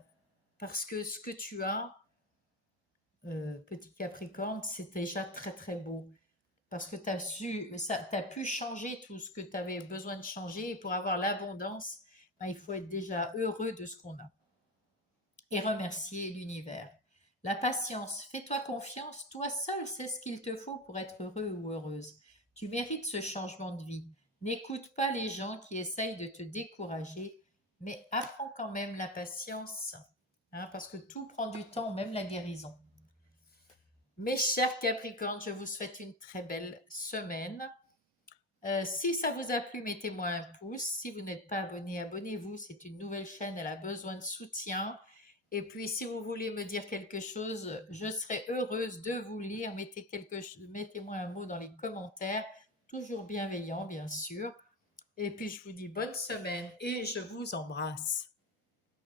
parce que ce que tu as, petit Capricorne, c'est déjà très très beau. Parce que tu as pu changer tout ce que tu avais besoin de changer et pour avoir l'abondance, ben, il faut être déjà heureux de ce qu'on a et remercier l'univers. La patience, fais-toi confiance, toi seul sais ce qu'il te faut pour être heureux ou heureuse. Tu mérites ce changement de vie. N'écoute pas les gens qui essayent de te décourager, mais apprends quand même la patience, hein, parce que tout prend du temps, même la guérison. Mes chers Capricornes, je vous souhaite une très belle semaine. Si ça vous a plu, mettez-moi un pouce. Si vous n'êtes pas abonné, abonnez-vous. C'est une nouvelle chaîne, elle a besoin de soutien. Et puis, si vous voulez me dire quelque chose, je serai heureuse de vous lire. Mettez-moi un mot dans les commentaires, toujours bienveillant, bien sûr. Et puis, je vous dis bonne semaine et je vous embrasse.